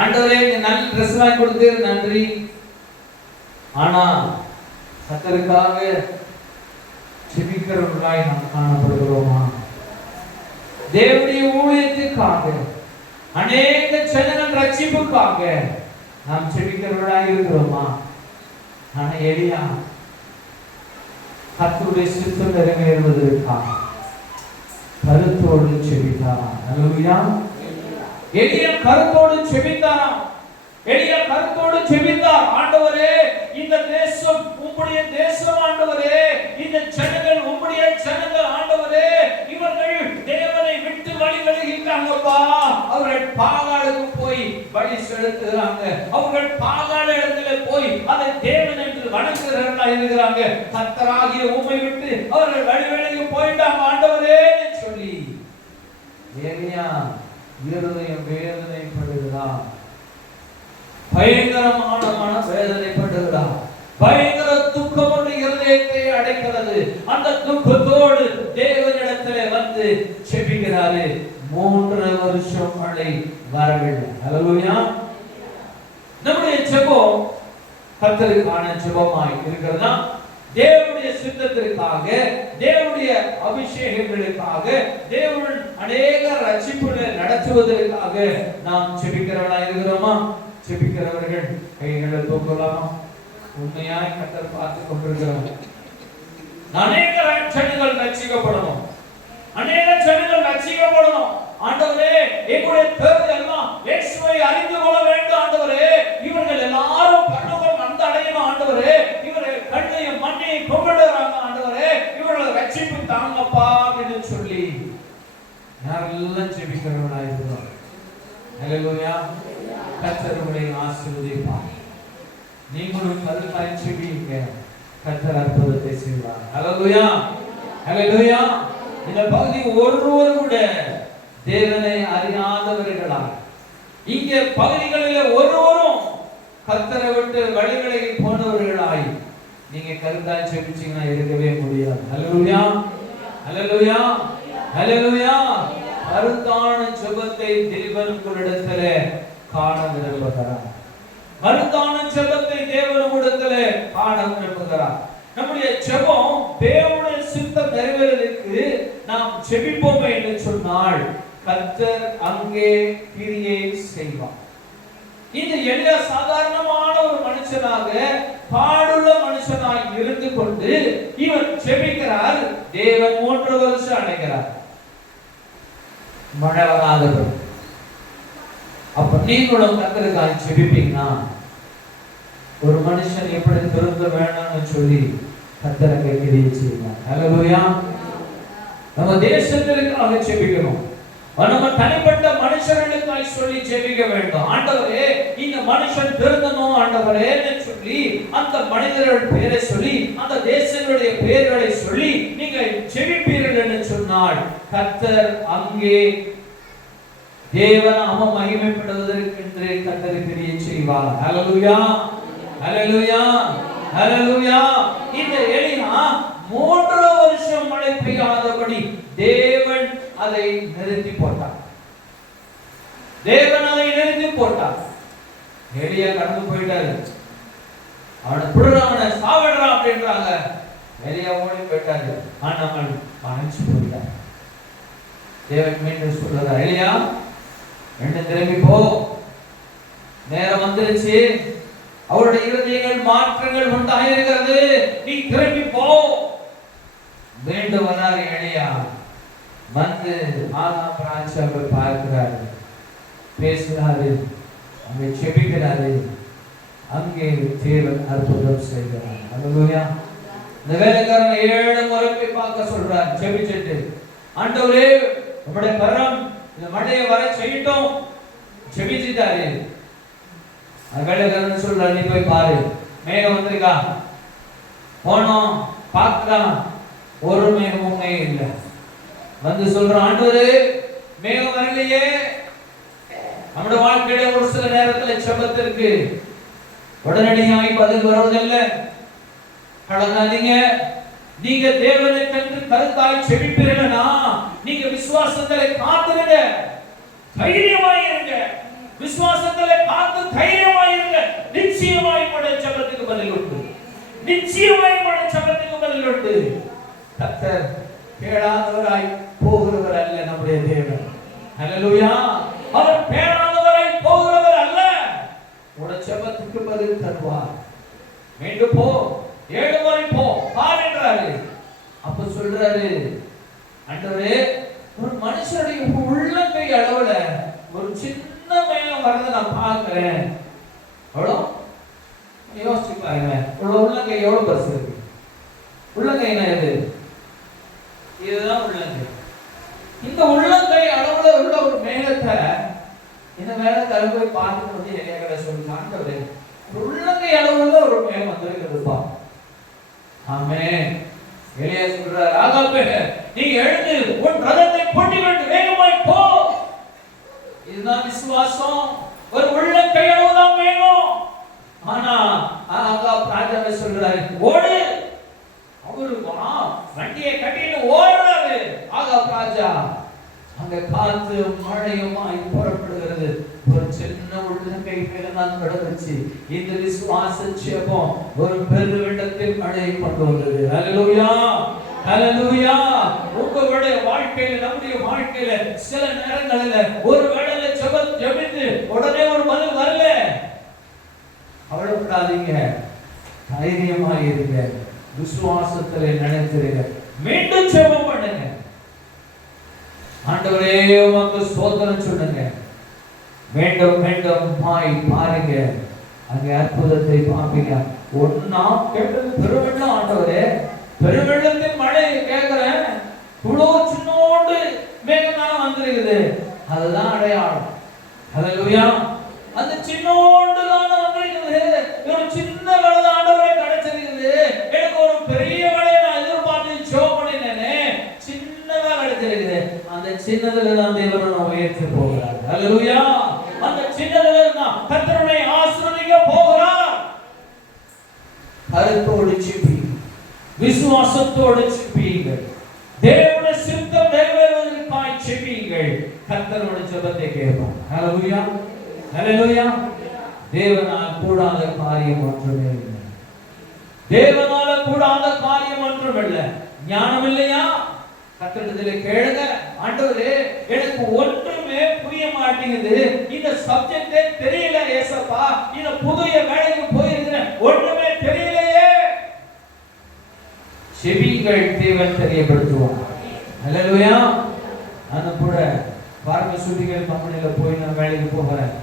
ஆண்டவரே நீ நல்ல ட்ரெஸ் வாங்கி கொடுத்து நன்றி. ஆனா கர்த்தருக்காக ஜெபிக்கிறவர்களாய் நாம் காணப்படுகிறோமா? தேவனுடைய ஊழியத்துக்காக, அநேக ஜனங்கள் ரட்சிப்புக்காக நாம் ஜெபிக்கிறவர்களாய் இருக்கிறோமா? ஆனா எலியா கர்த்தருடைய சித்தம் நிறைவேறுவதற்காக கருத்தோடு ஜெபித்தாராம். அல்லேலூயா. எலியா கருத்தோடு ஜெபித்தாராம். எலியா கருத்தோடு ஜெபித்தார். ஆண்டவரே இந்த தேசம் உம்முடைய தேசம், ஆண்டவரே இந்த ஜனங்கள் உம்முடைய ஜனங்கள், ஆண்டவரே இவர்கள் தேவனை விட்டு வழி விலகிட்டாங்கப்பா. அவர்கள் பாகாலுக்கு போய் வழி செலுத்துகிறாங்க. அவர்கள் பாகால இடத்துல போய் அதை தேவன் என்று வணங்குகிறவர்களா இருக்கிறாங்க. கர்த்தராகிய உம்மை விட்டு அவர்கள் வழி விலகி போயிட்டாங்க ஆண்டவரே சொல்லி எலியா இருதயம் வேதனைப்படுகிறார். பயங்கரமான மன வேதனைப்படுகிறார். பயங்கர துக்கம் ஒன்று இருதயத்தை அடைக்கிறது. அந்த துக்கத்தோடு தேவனிடத்திலே வந்து செபிக்கிறாரு. 3 வருஷம் மழை வரவில்லை. அல்லேலூயா. நம்முடைய ஜெபம் கர்த்தருக்கான ஜெபமாய் இருக்கிறதா? தேவனுடைய சித்தத்திற்காக, தேவனுடைய அபிஷேகங்களுக்காக, தேவன் அநேக ரட்சிப்புகளை நடத்துவதற்காக நாம் ஜெபிக்கிறவர்களாய் இருக்கிறோமா? ஜெபிக்கிறவர்கள் கைகளை தூக்கலாமா? உண்மையாய் கர்த்தர் பார்த்து கொண்டிருக்கிறோம். அநேக ஜனங்கள் ரட்சிக்கப்படணும், அநேக ஜனங்கள் ரட்சிக்கப்படணும். ஆண்டவரே எங்களுடைய பேர் எல்லாம் இயேசுவை அறிந்து கொள்ள வேண்டும். ஆண்டவரே இவர்கள் எல்லாரும் பரலோகம் வந்து அடையணும். ஆண்டவரே இவர்கள் கண்ணையும் மண்ணையும் கொண்டுடுறாங்க. ஆண்டவரே இவர்கள் ரட்சிப்பு தாங்கப்பா அப்படின்னு சொல்லி யாரெல்லாம் ஜெபிக்கிறவர்களாக இருக்கிறோம். அல்லேலூயா. கர்த்தர் உங்களை ஆசீர்வதிப்பார். நீங்களும் கருத்தாய் ஜெபிங்க, கர்த்தர் அற்புதத்தை செய்வார். அல்லேலூயா. அல்லேலூயா. இந்த பகுதி ஒருவரும் கூட தேவனை அறியாதவர்களாக, இங்கே பகுதிகளில் ஒருவரும் கர்த்தரை விட்டு வழி விலகி போனவர்களாய் நீங்க கருத்தாய் ஜெபிச்சீங்கன்னா இருக்கவே முடியாது. அல்லேலூயா. அல்லேலூயா. அல்லேலூயா. கருத்தான ஜெபத்தை தேவன் உங்களிடத்திலே காண விரும்புகிறார். கருத்தான ஜெபத்தை தேவன் உங்களிடத்திலே காண விரும்புகிறார். நம்முடைய ஜெபம் தேவனுடைய சித்தம் நிறைவேறுவதற்கு நாம் ஜெபிப்போமே என்று சொன்னால் கர்த்தர் அங்கே கிரியை செய்வார். இந்த எளிய சாதாரணமான ஒரு மனுஷனாக, பாடுள்ள மனுஷனாய் இருந்து கொண்டு இவர் ஜெபிக்கிறார். தேவன் 3 வருஷம் அடைகிறார். மழை வராதவர். அப்ப நீங்களும் கர்த்தருக்காக ஜெபிப்பீங்கன்னா ஒரு மனுஷன் எப்படி திருந்த வேண்டாம்னு சொல்லி கர்த்தர் அங்கே கிரியை செய்வார். அல்லேலூயா. நம்ம தேசத்திற்காக ஜெபிக்கணும். நம்ம தனிப்பட்ட மனுஷர்களுக்காக சொல்லி ஜெபிக்க வேண்டும். ஆண்டவரே இந்த மனுஷன் திருந்தணும் ஆண்டவரே சொல்லி அந்த மனிதர்கள் பெயரை சொல்லி அந்த தேசங்களுடைய பெயர்களை சொல்லி நீங்க ஜெபிப்பீர்கள் என்று சொன்னால் கர்த்தர் அங்கே தேவன் மகிமைப்படுவதற்கென்று கர்த்தர் கிரியை செய்வார். அல்லேலூயா. அல்லேலூயா. அல்லேலூயா. இந்த எலியா 3 வருஷம் மழை பெய்யாதபடி தேவன் அதை நிறுத்தி போட்டார். தேவன் அதை நிறுத்தி போட்டார். எலியா கடந்து போயிட்டாரு. அவனை புடுறவனை சாவடுறான் அப்படின்றாங்க. எலியா ஓடி போயிட்டாரு. ஆனால் மறைஞ்சு போயிட்டார். தேவன் மீண்டும் சொல்றார், எலியா மீண்டும் திரும்பி போ, வந்துருச்சு, அவருடைய இருதயங்கள் மாற்றங்கள் உண்டாயிருக்கிறது, நீ திரும்பி போ. மீண்டும் வராரு எலியா. வந்து ஆகாப் ராஜாவை பார்க்கிறாரு, பேசுகிறாரு, அங்கே செபிக்கிறாரு. அங்கே தேவன் அற்புதம் செய்கிறார். அல்லேலூயா. இந்த வேலைக்காரன் 7 முறை போய் பார்க்க சொல்றார். செபிச்சிட்டு, ஆண்டவரே உம்முடைய கரம் இந்த மழையை வர செய்யட்டும். செபிச்சிட்டாரு. அந்த வேலைக்காரன் சொல்றாரு, நீ போய் பாரு, மேகம் வந்திருக்கா. போனோம், பார்க்கலாம், ஒரு மேகமுமே இல்லை. வந்து சொல்றான், ஆண்டவரே மேகம் வரலையே. நம்முடைய வாழ்க்கையில ஒரு சில நேரத்தில் செபத்திற்கு உடனடியாய் பதில் வருவதில்ல. கலங்காதீங்க. நீங்க தேவனை கண்டு கருத்தாய் செபிப்பீர்களா, நீங்க விசுவாசத்திலே காத்துருங்க, தைரியமாய் இருங்க. விசுவாசத்திலே காத்து தைரியமாய் இருங்க. நிச்சயமாய் உங்களுடைய செபத்துக்கு பதில் உண்டு. நிச்சயமாய் உங்களுடைய செபத்துக்கு பதில் உண்டு. கர்த்தர் கேளாதவராய் போகிறவர் அல்ல நம்முடைய தேவன். ஹல்லேலூயா. அவர் கேளாதவராய் போகிறவர் அல்ல. உங்களுடைய செபத்துக்கு பதில் தருவார். மீண்டும் போ, 7 முறை போ, பார் என்றாரு. அப்ப சொல்றாரு, ஆண்டவரே ஒரு மனுஷனுடைய உள்ளங்கை அளவுல ஒரு சின்ன மேகம் வரதை நான் பார்க்கிறேன். அவ்வளோ யோசிச்சு பாருங்க, உள்ளங்கை எவ்வளவு பெருசு இருக்கு. உள்ளங்கை என்ன இது? இதுதான் உள்ளங்கை. இந்த உள்ளங்கை அளவுல உள்ள ஒரு மேகத்தை, இந்த மேகத்தை போய் பார்த்துட்டு வந்து எலியா சொல்லி, ஆண்டவரே உள்ளங்கை அளவுல ஒரு மேகம் வந்திருக்குதுப்பா. ஆமென். எலியா சொல்றார், ஆகாபே நீ எழுந்து உன் ரதத்தை பூட்டிக்கொண்டு வேகமாய் போ. இதுதான் விசுவாசம். ஒரு உள்ளங்கை அளவுதான் வேணும். ஆனா ஆகாப் ராஜாவே சொல்றாரு, ஓடு. அவரு வண்டியை கட்டிட்டு ஓடுறாரு. ஆகாப் ராஜா அங்க காத்து மழையுமாய் புறப்படுகிறது. ஒரு சின்ன உள்ளங்கை மேல நான் நடந்துச்சு. இந்த விசுவாச ஜெபம் ஒரு பெருவெள்ளத்தில் மழையை கொண்டு வந்தது. ஹல்லேலூயா, ஹல்லேலூயா. உங்களுடைய வாழ்க்கையில, நம்முடைய வாழ்க்கையில சில நேரங்களில் ஒரு வேளையில ஜெபித்து உடனே ஒரு பதில் வரல. கவலைப்படாதீங்க, தைரியமாக இருங்க, விசுவாசத்திலே நினைத்திருங்க, மீண்டும் ஜெபம் பண்ணுங்க. ஆண்டவரே உமக்கு ஸ்தோத்திரம் சொல்லுங்க. மீண்டும் மீண்டும் பாருங்க, அங்கே அற்புதத்தை பார்ப்பீங்க. ஒன்னா கேட்டது பெருவெள்ளம். ஆண்டவரே பெருவெள்ளத்தின் மழை கேட்கிறேன். இவ்வளவு சின்னோண்டு மேகம் தான் வந்திருக்குது. அதுதான் அடையாளம். ஹல்லேலூயா. அந்த சின்னோண்டு தான் வந்திருக்குது. ஒரு சின்ன வேலை தான் ஆண்டவரே கிடைச்சிருக்குது. எனக்கு ஒரு பெரிய வேலையை நான் எதிர்பார்த்து ஜெபம் பண்ணினேனே, சின்னதா கிடைச்சிருக்குது. அந்த சின்னதுல தான் தேவன் நம்மை உயர்த்தி போகிறார். ஹல்லேலூயா. அந்த சின்னதுல தான் கர்த்தர் நம்மை ஆசீர்வதிக்க போகிறார். கருத்தோடு செபியுங்கள், விசுவாசத்தோடு செபியுங்கள், தேவனுடைய சித்தம் நிறைவேறுவதற்காய் செபியுங்கள். கர்த்தருடைய ஜெபத்தை கேட்பார். ஹல்லேலூயா, ஹல்லேலூயா. தேவனால் கூடாத காரியம் ஒன்றுமே இல்லை. தேவனால கூடாத காரியம் ஒன்றுமில்லை. ஞானம் இல்லையா? கர்த்தரிடத்திலே கேளுங்க. ஆண்டவரே எனக்கு ஒன்றுமே புரிய மாட்டேங்குது, இந்த சப்ஜெக்டே தெரியல ஏசப்பா, இந்த புதிய வேலைக்கு போயிருக்கிறேன், ஒன்றுமே தெரியலையே. செபியுங்கள், தேவன் தெரியப்படுத்துவார். ஹல்லேலூயா. நான் கூட பார்மசூட்டிக்கல் கம்பெனியில போய் நான் வேலைக்கு போகிறேன்.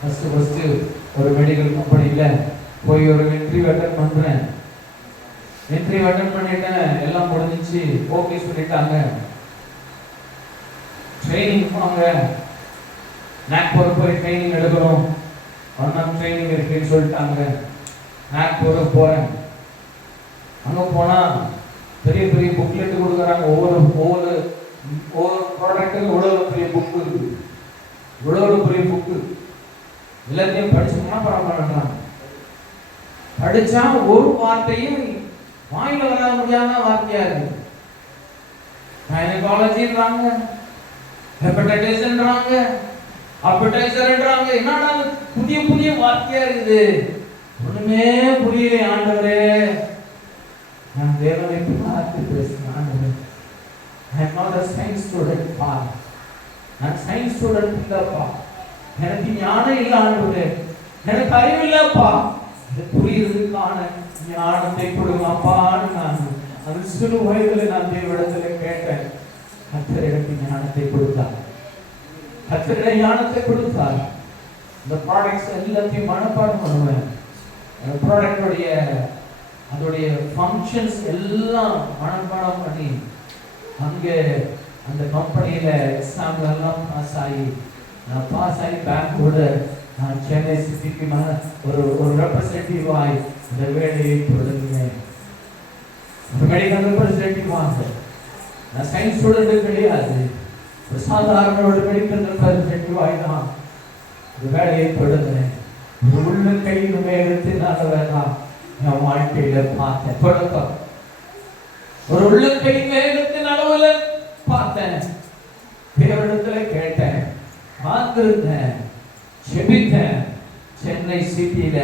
ஃபர்ஸ்ட் ஒரு மெடிக்கல் கம்பெனியில போய் ஒரு இன்டர்வியூ அட்டெண்ட் பண்றேன். இன்டர்வியூ அட்டெண்ட் பண்ணிட்டேன், எல்லாம் முடிஞ்சிச்சு, ஓகே சொல்லிட்டாங்க. ட்ரைனிங் போனாங்க. நாக்பூர் போய் ட்ரைனிங் எடுக்கணும், 1 month ட்ரைனிங் இருக்குன்னு சொல்லிட்டாங்க. நாக்பூர் போறேன். அங்க போனா பெரிய பெரிய புக்லெட் கொடுக்குறாங்க. ஒவ்வொரு ப்ராடக்ட்டுக்கும் இவ்வளவு பெரிய புக்கு இருக்கு, இவ்வளவு பெரிய புக்கு. எல்லாத்தையும் படிச்சோம்னா பரவாயில்ல. படிச்சா ஒரு வார்த்தையும் வாயில வர முடியாத வார்த்தையா இருக்கு. கைனகாலஜின்றாங்க, ஹெப்படைட்டிஸ்ன்றாங்க, அப்படைசர்ன்றாங்க. என்னடா புதிய புதிய வார்த்தையா இருக்குது, ஒண்ணுமே புரியல. ஆண்டவரே நான் தேவனை பார்த்து பேசுறேன். I am not a science student, நான் சயின்ஸ் ஸ்டூடெண்ட் இல்லப்பா. எனக்கு ஞானம் இல்லை ஆண்டவரே, எனக்கு அறிவில்லப்பா, இது புரியுறதுக்கான ஞானத்தை கொடுங்கப்பான்னு நான் அது சிறு வயதுல நான் தேவனிடத்துல கேட்டேன். கர்த்தர் எனக்கு ஞானத்தை கொடுத்தார். கர்த்தர் ஞானத்தை கொடுத்தார். இந்த ப்ராடக்ட்ஸ் எல்லாத்தையும் மனப்பாடம் பண்ணுவேன். அந்த ப்ராடக்டோடைய அதோடைய ஃபங்க்ஷன்ஸ் எல்லாம் மனப்பாடம் பண்ணி அங்கே அந்த கம்பெனியில எக்ஸாம்ல எல்லாம் பாஸ் ஆகி பேங்கோட நான் சென்னை சிட்டிக்கு ஒரு ரெப்ரசன்டேட்டிவ் ஆகி இந்த வேலையை தொடங்கினேன். ஒரு மெடிக்கல் ரெப்ரசன்டேட்டிவ் ஆக நான் சயின்ஸ் ஸ்டூடெண்ட் கிடையாது, ஒரு சாதாரண ஒரு மெடிக்கல் ரெப்ரசன்டேட்டிவ் ஆகி தான் இந்த வேலையை தொடங்கினேன். ஒரு உள்ள கையில் மேகத்தினால வேணாம் என் வாழ்க்கையில பார்த்தேன். தொடக்கம் ஒரு உள்ள கை மேகத்தின் அளவுல பார்த்தேன். தேவனிடத்துல கேட்டேன், பார்த்திருந்தேன், செபித்தேன். சென்னை சிட்டியில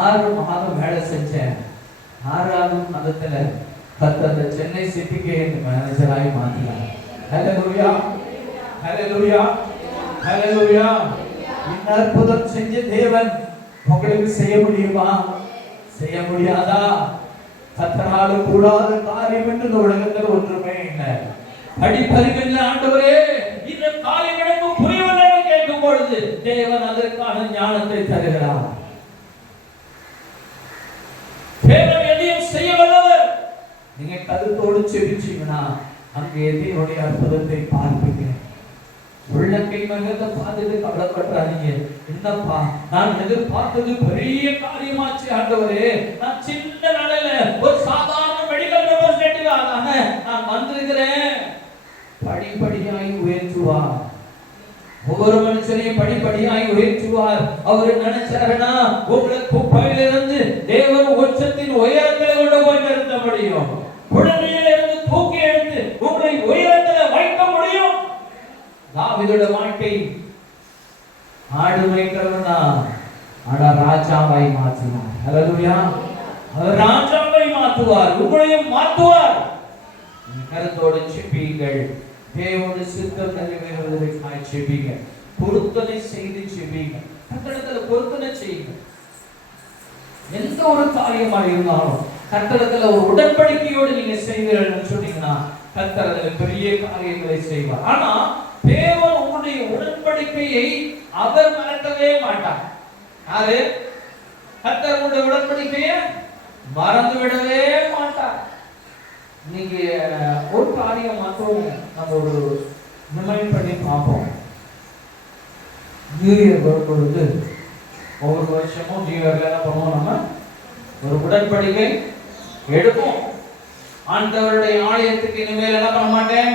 6 மாதம் வேலை செஞ்சேன். 6வது மாதத்துல அந்த சென்னை சிட்டிக்கு மேனேஜராகி மாத்தினார். ஹல்லேலூயா, ஹல்லேலூயா, ஹல்லேலூயா. இந்த அற்புதம் செஞ்ச தேவன் உங்களுக்கு செய்ய முடியுமா? செய்ய முடியாதா? கர்த்தரால் கூடாத காரியம் என்று இந்த உலகத்தில் ஒன்றுமே இல்லை. படிப்பறிவில்லை ஆண்டவரே, இந்த காரியம் எனக்கு புரியவில்லை என்று கேட்கும் பொழுது தேவன் அதற்கான ஞானத்தை தருகிறார். தேவன் எதையும் செய்ய வல்லவர். நீங்க கருத்தோடு செபிச்சீங்கன்னா அங்கே தேவனுடைய அற்புதத்தை பார்ப்பீங்க. உள்ளக்கை மகத்தை பார்த்துட்டு கவலைப்பட்டாதீங்க. என்னப்பா, நான் எதிர்பார்த்தது பெரிய காரியமாச்சு ஆண்டவரே, நான் சின்ன நாளில ஒரு சாதாரண மெடிக்கல் ரெப்ரசன்டேட்டிவ் நான் வந்திருக்கிறேன். படிப்படியாய் உயர்த்துவார். ஒவ்வொரு மனுஷனையும் படிப்படியாய் உயர்த்துவார். அவரு நினைச்சாருன்னா உங்களை குப்பையிலிருந்து தேவன் உச்சத்தின் உயரத்தில் கொண்டு போய் நிறுத்த முடியும். குழந்தையிலிருந்து தூக்கி எடுத்து உங்களை உயரத்தில் வைக்க முடியும். தாவீதோட வாழ்க்கை ஆடு மேய்க்கிறவனா ஆனா ராஜாவை மாற்றினார். ஹல்லேலூயா. அவர் ராஜாவை மாற்றுவார், உங்களையும் மாற்றுவார். கருத்தோடு செபியுங்கள். தேவனுடைய சித்தம் நிறைவேறுவதற்காக செபிங்க. பொருத்தனை செய்து செபிங்க. கர்த்தரிடத்தில் பொருத்தனை செய்யுங்க. எந்த ஒரு காரியமாக இருந்தாலும் கர்த்தரிடத்தில் ஒரு உடன்படிக்கையோடு நீங்க செய்வீர்கள் சொன்னீங்கன்னா கர்த்தர் அதில் பெரிய காரியங்களை செய்வார். ஆனா தேவன் உங்களுடைய உடன்படிக்கையை அவர் மறக்கவே மாட்டார். யாரு? கர்த்தர் உங்களுடைய உடன்படிக்கையை மறந்து விடவே மாட்டார். நீங்க ஒரு காரியம் மட்டும் நம்ம ஒரு ரிமைண்ட் பண்ணி பார்ப்போம். நியூ இயர் வரும்பொழுது ஒவ்வொரு வருஷமும் நியூ இயர்ல என்ன பண்ணுவோம்? நம்ம ஒரு உடன்படிக்கை எடுப்போம். ஆண்டவருடைய ஆலயத்துக்கு இனிமேல் என்ன பண்ண மாட்டேன்,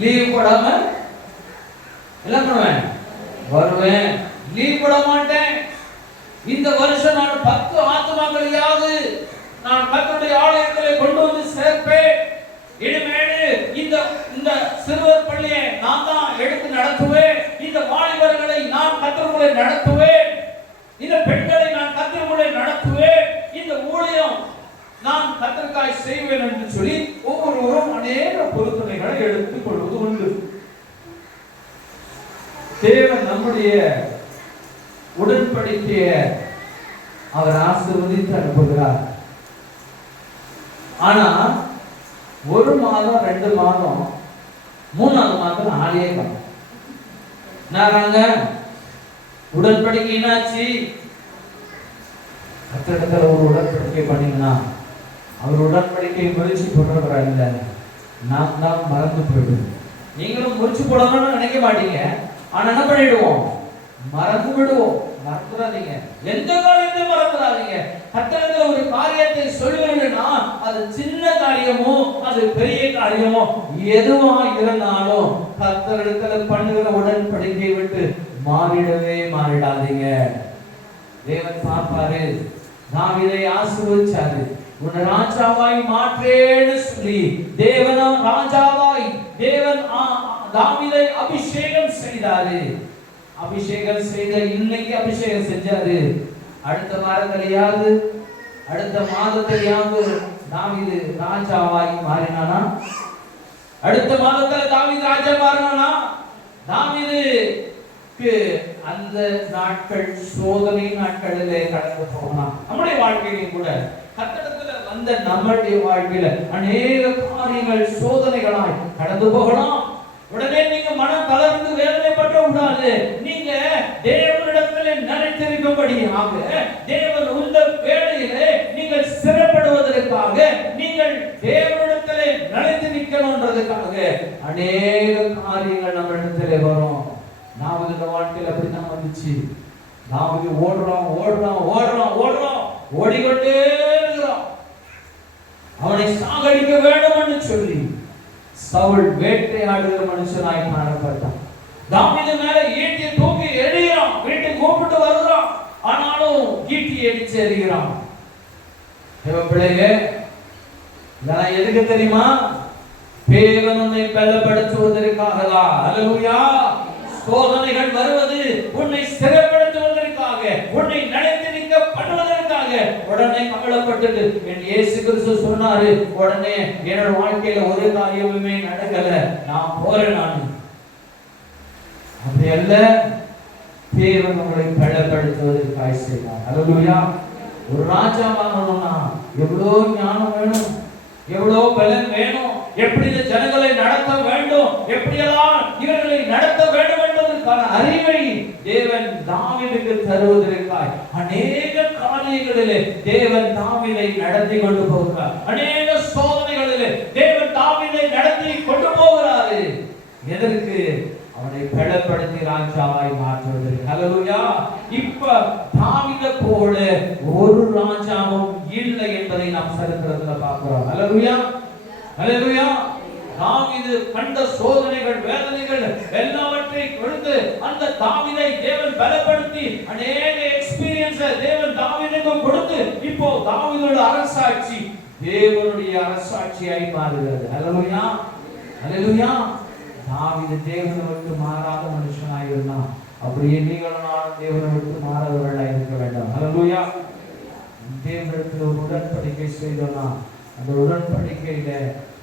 லீவ் போடாம என்ன பண்ணுவேன், வருவேன். லீவ் போட மாட்டேன். இந்த வருஷம் நான் 10 ஆத்துமாக்களையாவது நான் கர்த்தருடைய ஆலயத்தில் கொண்டு வந்து சேர்ப்பேன். இனிமேல் இந்த சிறுவர் பள்ளியை நான் தான் எடுத்து நடத்துவேன். இந்த வாலிபர்களை நான் கர்த்தருக்குள்ளே நடத்துவேன். இந்த பெண்களை நான் கர்த்தருக்குள்ளே நடத்துவேன். இந்த ஊழியம் நான் கர்த்தருக்காய் செய்வேன் என்று சொல்லி ஒவ்வொருவரும் அநேக பொருத்தனைகளை எடுத்துக் கொள்வது உண்டு. தேவன் நம்முடைய உடன்படிக்கையை அவர் ஆசீர்வதித்து அனுப்புகிறார். ஆனா 1 மாதம் 2 மாதம் 3வது மாதம் ஆளே காணும். நாங்க உடன்படிக்கை என்னாச்சு? கர்த்தரிடத்துல ஒரு உடன்படிக்கை பண்ணீங்கன்னா அவர் உடன்படிக்கை முயற்சி போடுறவரா இல்லை, நாம் தான் மறந்து போயிடுவோம். நீங்களும் முயற்சி போடணும்னு நினைக்க மாட்டீங்க, ஆனா என்ன பண்ணிடுவோம்? மறந்து விடுவோம். மறந்துடாதீங்க, எந்த காரியத்தையும் மறந்துடாதீங்க. கர்த்தரிடத்துல ஒரு காரியத்தை சொல்லுவீங்கன்னா அது சின்ன காரியமோ அது பெரிய காரியமோ எதுவா இருந்தாலும் கர்த்தரிடத்துல பண்ணுகிற உடன்படிக்கை விட்டு மாறிடாதீங்க. தேவன் பார்ப்பாரு. தாவீதை ஆசீர்வதிச்சாரு. உன்னை ராஜாவாய் மாற்றேன்னு சொல்லி தேவன் தாவீதை அபிஷேகம் செய்தாரு. அபிஷேகம் செய்த இன்னைக்கு அபிஷேகம் செஞ்சாரு. அடுத்த வாரத்திலேயாவது அடுத்த மாதத்திலேயாவது தாவீது ராஜாவாய் மாறினானா? அடுத்த மாதத்துல தாவீது ராஜா மாறினானா? தாவீது அந்த நாட்கள் சோதனை நாட்களிலே கடந்து போகலாம். நம்முடைய வாழ்க்கையிலும் கூட கர்த்தரிடத்துல வந்த நம்முடைய வாழ்க்கையில அநேக காரியங்கள் சோதனைகளாய் கடந்து போகலாம். உடனே நீங்க மனம் தளர்ந்து வேதனைப்பட கூடாது. நீங்க தேவனிடத்திலே நிலைத்திருக்கும்படியாக, தேவன் உள்ள வேளையிலே நீங்கள் சிறப்படுவதற்காக, நீங்கள் தேவனிடத்திலே நிலைத்து நிற்கணும்ன்றதுக்காக அநேக காரியங்கள் நம்ம இடத்திலே வரும். நாம இந்த வாழ்க்கையில் அப்படித்தான் வந்துச்சு. நாம ஓடுறோம் ஓடுறோம் ஓடுறோம் ஓடுறோம் ஓடிக்கொண்டே இருக்கிறோம். அவனை சாகடிக்க வேண்டும் என்று சொல்லி சவுல் வேட்டையாடுகிற மனுஷனாய் காணப்பட்டான். தாவீது மேல ஈட்டியை தூக்கி எறிகிறான். வீட்டுக்கு கூப்பிட்டு வருகிறான். ஆனாலும் ஈட்டி அடிச்சு எறிகிறான். பிள்ளையே, இதெல்லாம் எதுக்கு தெரியுமா? தேவன் உன்னை பலப்படுத்துவதற்காக தான். அல்லேலூயா. சோதனைகள் வருவது உன்னை ஸ்திரப்படுத்துவதற்காக, உன்னை நிலைத்து நிற்க பண்ணுவதற்காக. உடனே கவலைப்பட்டு என் இயேசு கிறிஸ்து சொன்னாரு, உடனே என்னோட வாழ்க்கையில ஒரு காரியமுமே நடக்கல, நான் போறேன். நான் அப்படி அல்ல, தேவன் உங்களை பலப்படுத்துவதற்காக செய்தார். அல்லேலூயா. ஒரு ராஜா வாங்கணும்னா எவ்வளவு ஞானம் வேணும், எவ்வளவு பலன் வேணும், எப்படி இந்த ஜனங்களை நடத்த வேண்டும், எப்படியெல்லாம் இவர்களை நடத்த வேண்டும் என்பதற்கான அறிவை தேவன் தாவீதுக்கு தருவதற்காக அநேக காரியங்களிலே தேவன் தாவீதை நடத்தி கொண்டு போகிறார். அநேக சோதனைகளிலே தேவன் தாவீதை நடத்தி கொண்டு போகிறாரு. எதற்கு? அவனை பலப்படுத்தி ராஜாவாய் மாற்றுவதற்கு. அல்லேலூயா. இப்ப தாவீதை போல ஒரு ராஜாவும் இல்லை என்பதை நாம் சரித்திரத்துல பார்க்கிறோம். அல்லேலூயா. அல்லேலூயா. தாவீது கண்ட சோதனைகள், வேதனைகள் எல்லாவற்றையும் கொடுத்து அந்த தாவீதை தேவன் பலப்படுத்தி அநேக எக்ஸ்பீரியன்ஸ் தேவன் தாவீதுக்கு கொடுத்து இப்போ தாவீதோட அரசாட்சி தேவனுடைய அரசாட்சியாய் மாறுகிறது. அல்லேலூயா. அல்லேலூயா. தாவீது தேவனை விட்டு மாறாத மனுஷனாய் இருந்தான். அப்படியே நீங்களும் நானும் தேவனை விட்டு மாறாதவர்களாய் இருக்க வேண்டாம். அல்லேலூயா. தேவனிடத்தில் ஒரு உடன்படிக்கை செய்தோம்னா அந்த உடன்படிக்கையில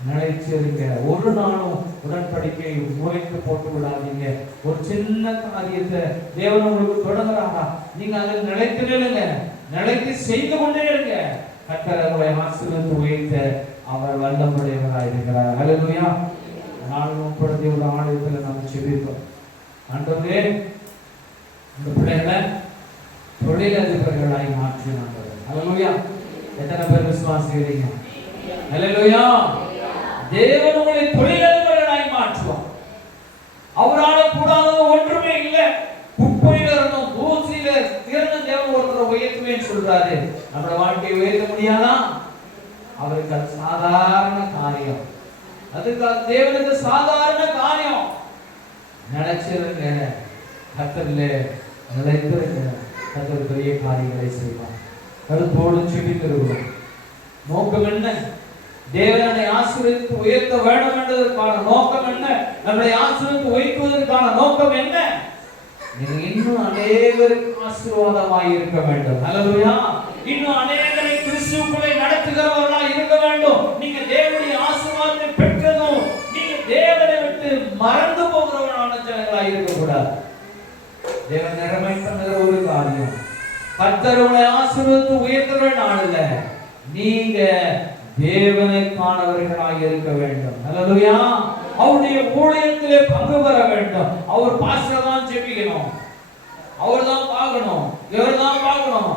நிலைச்சிருங்க. ஒரு நாளும் உடன்படிக்கை முறைக்கு போட்டு விடாதீங்க. ஒரு சின்ன காரியத்தை தேவன் உங்களுக்கு தொடங்குறாரா, நீங்க அதில் நிலைத்து நிலுங்க, நிலைத்து செய்து கொண்டே இருங்க. கர்த்தர் உங்களை ஆசீர்வதித்து உயர்த்த அவர் வல்லமையுடையவராய் இருக்கிறார். அல்லேலூயா. நாளும் உட்படுத்தி ஒரு ஆலயத்தில் நாம் செபிப்போம். ஆண்டவரே, இந்த பிள்ளைகளை தொழிலதிபர்களாய் மாற்றினாங்க. அல்லேலூயா. எத்தனை பேர் விசுவாசிக்கிறீங்க? அல்லேலூயா. தேவன் உங்களை தொழிலதிபர்களாய் மாற்றுவார். அவரால் கூடாதது ஒன்றுமே இல்லை. குப்பையில இருந்தும் தூசியில இருந்து தேவன் ஒருத்தரை உயர்த்துவேன்னு சொல்றாரு. நம்மளோட வாழ்க்கையை உயர்த்த முடியாதா? அவருக்கு அது சாதாரண காரியம். அதுக்கு தேவனுக்கு சாதாரண காரியம். நினைச்சிருங்க, கர்த்தரிலே நிலைத்திருங்க. கர்த்தர் பெரிய காரியங்களை செய்வார். கருத்தோடு செபித்திருக்கிறோம். நோக்கம் என்ன? தேவனை ஆசீர்வதித்து உயர்த்த வேண்டும் என்பதற்கான நோக்கம் என்ன? நம்மளை ஆசீர்வதித்து உயர்த்துவதற்கான நோக்கம் என்ன? நீங்க இன்னும் அநேகருக்கு ஆசீர்வாதமாய் இருக்க வேண்டும். அல்லேலூயா. இன்னும் அநேகரை கிறிஸ்துவுக்குள்ளே நடத்துகிறவர்களாய் இருக்க வேண்டும். நீங்க தேவனுடைய ஆசீர்வாதத்தை பெற்றதும் நீங்க தேவனை விட்டு மறந்து போகிறவர்களான ஜனங்களாய் இருக்க கூடாது. தேவன் நிலைமை பண்ணுகிற ஒரு காரியம். கர்த்தர் உங்களை ஆசீர்வதித்து உயர்த்துகிற நாளில் நீங்க தேவனை காணவர்களாக இருக்க வேண்டும். அல்லேலூயா. அவருடைய ஊழியத்திலே பங்கு பெற வேண்டும். அவர் பாஸ்டர் தான் ஜெபிக்கணும், அவர் தான் பார்க்கணும், இவர் தான் பார்க்கணும்.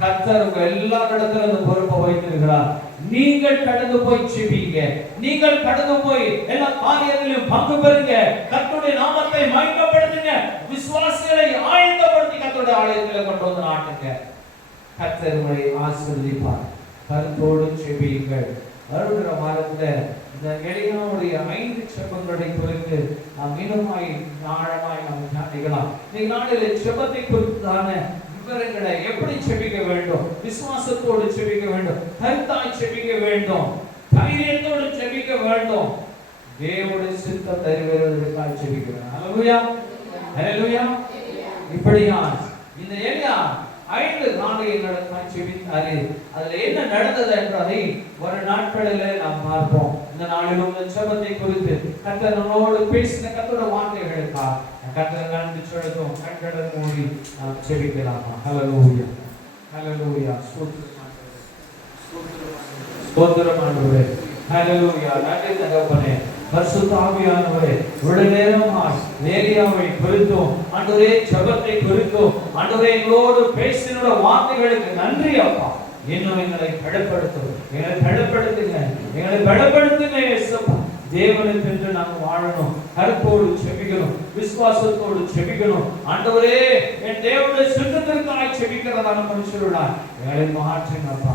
கர்த்தர் உங்க எல்லா இடத்துல இந்த பொறுப்பை வைத்திருக்கிறார். நீங்கள் கடந்து போய் ஜெபிங்க, நீங்கள் கடந்து போய் எல்லா காரியத்திலும் பங்கு பெறுங்க. கர்த்தருடைய நாமத்தை மகிமைப்படுத்துங்க. விசுவாசிகளை ஆயத்தப்படுத்தி கர்த்தருடைய ஆலயத்திலே கொண்டு வந்து நாட்டுங்க. கர்த்தர் உங்களை ஆசீர்வதிப்பார். கருத்தோடு செபியுங்கள். வருகிற வாரத்துல இந்த எளியனுடைய 5 செபங்களை குறித்து நாம் மீண்டுமாய் ஆழமாய் நாம் தியானிக்கலாம். இந்த நாளில் செபத்தை குறித்தான விவரங்களை எப்படி செபிக்க வேண்டும், விசுவாசத்தோடு செபிக்க வேண்டும், கருத்தாய் செபிக்க வேண்டும், தைரியத்தோடு செபிக்க வேண்டும், தேவனுடைய சித்தத்தை நிறைவேறுவதற்காக செபிக்க வேண்டும். அல்லேலூயா. அல்லேலூயா. இப்படியா இந்த எலியா 5 நாளையை நடத்தாய் செபித்தாரு. அதுல என்ன நடந்தது என்பதை ஒரு நாட்களிலே நாம் பார்ப்போம். இந்த நாளில் உள்ள செபத்தை குறித்து கர்த்தர் நம்மோடு பேசின கர்த்தருடைய வார்த்தைகளுக்காக கர்த்தர் நன்றி சொல்லுவோம். கண்களை மூடி நாம் ஜெபிக்கலாமா? ஹல்லேலூயா, ஹல்லேலூயா. ஸ்தோத்திரம் ஆண்டவரே, ஹல்லேலூயா. நன்றி தகப்பனே. பரிசுத்த ஆவியானவரே, இவ்வளவு நேரமாய் நேரியாவை குறித்தும் ஆண்டவரே ஜெபத்தை குறித்தும் ஆண்டவரே எங்களோடு பேசின வார்த்தைகளுக்கு நன்றி அப்பா. இன்னும் எங்களை பலப்படுத்துங்க, எங்களை பலப்படுத்துங்க இயேசுப்பா. தேவனுக்கென்று நாங்கள் வாழணும், கருத்தோடு செபிக்கணும், விசுவாசத்தோடு செபிக்கணும். ஆண்டவரே என் தேவனுடைய சித்தத்திற்காக செபிக்கிறதான மனுஷருடாய் எங்களை மாற்றுங்கப்பா,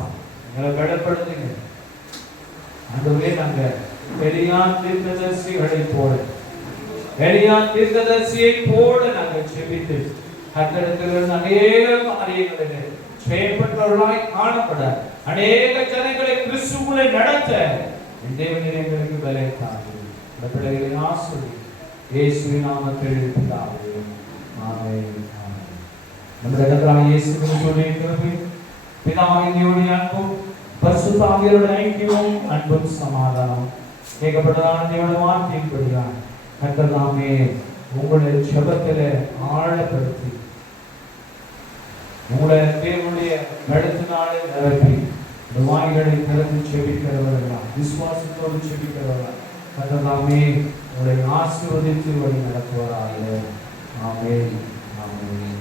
எங்களை பலப்படுத்துங்க ஆண்டவரே. நாங்கள் எலியான் தீர்க்கதரிசியை போல நாங்கள் செபித்து கர்த்தரிடத்தில் அநேக காரியங்களிலே செயல்பட்டவர்களாய் காணப்பட அநேக ஜனங்களை கிறிஸ்துவுக்குள்ளே நடத்த என் தேவனே எங்களுக்கு பலத்தை தாரும். இந்த பிள்ளைகளை ஆசீர்வதி இயேசுவின் நாமத்தில் பிதாவே, ஆமென். நம்முடைய கர்த்தராகிய இயேசு கிறிஸ்துவின் கிருபை, பிதாவின் தேவனுடைய அன்பும் பரிசுத்த ஆவியானவருடைய ஐக்கியமும் அன்பும் சமாதானம் கேட்கப்பட்டதான தேவனுடைய வார்த்தையின்படிதான் கர்த்தர் தாமே உங்களுடைய ஜெபத்திலே ஆழப்படுத்தி உங்களுடைய தேவனுடைய கழுத்தினாலே நிரப்பி இந்த வாய்களை திறந்து செபிக்கிறவர்களாம், விசுவாசத்தோடு செபிக்கிறவர்களாம் கர்த்தர் தாமே உங்களை ஆசீர்வதித்து வழி நடத்துவாராக. ஆமென், ஆமென்,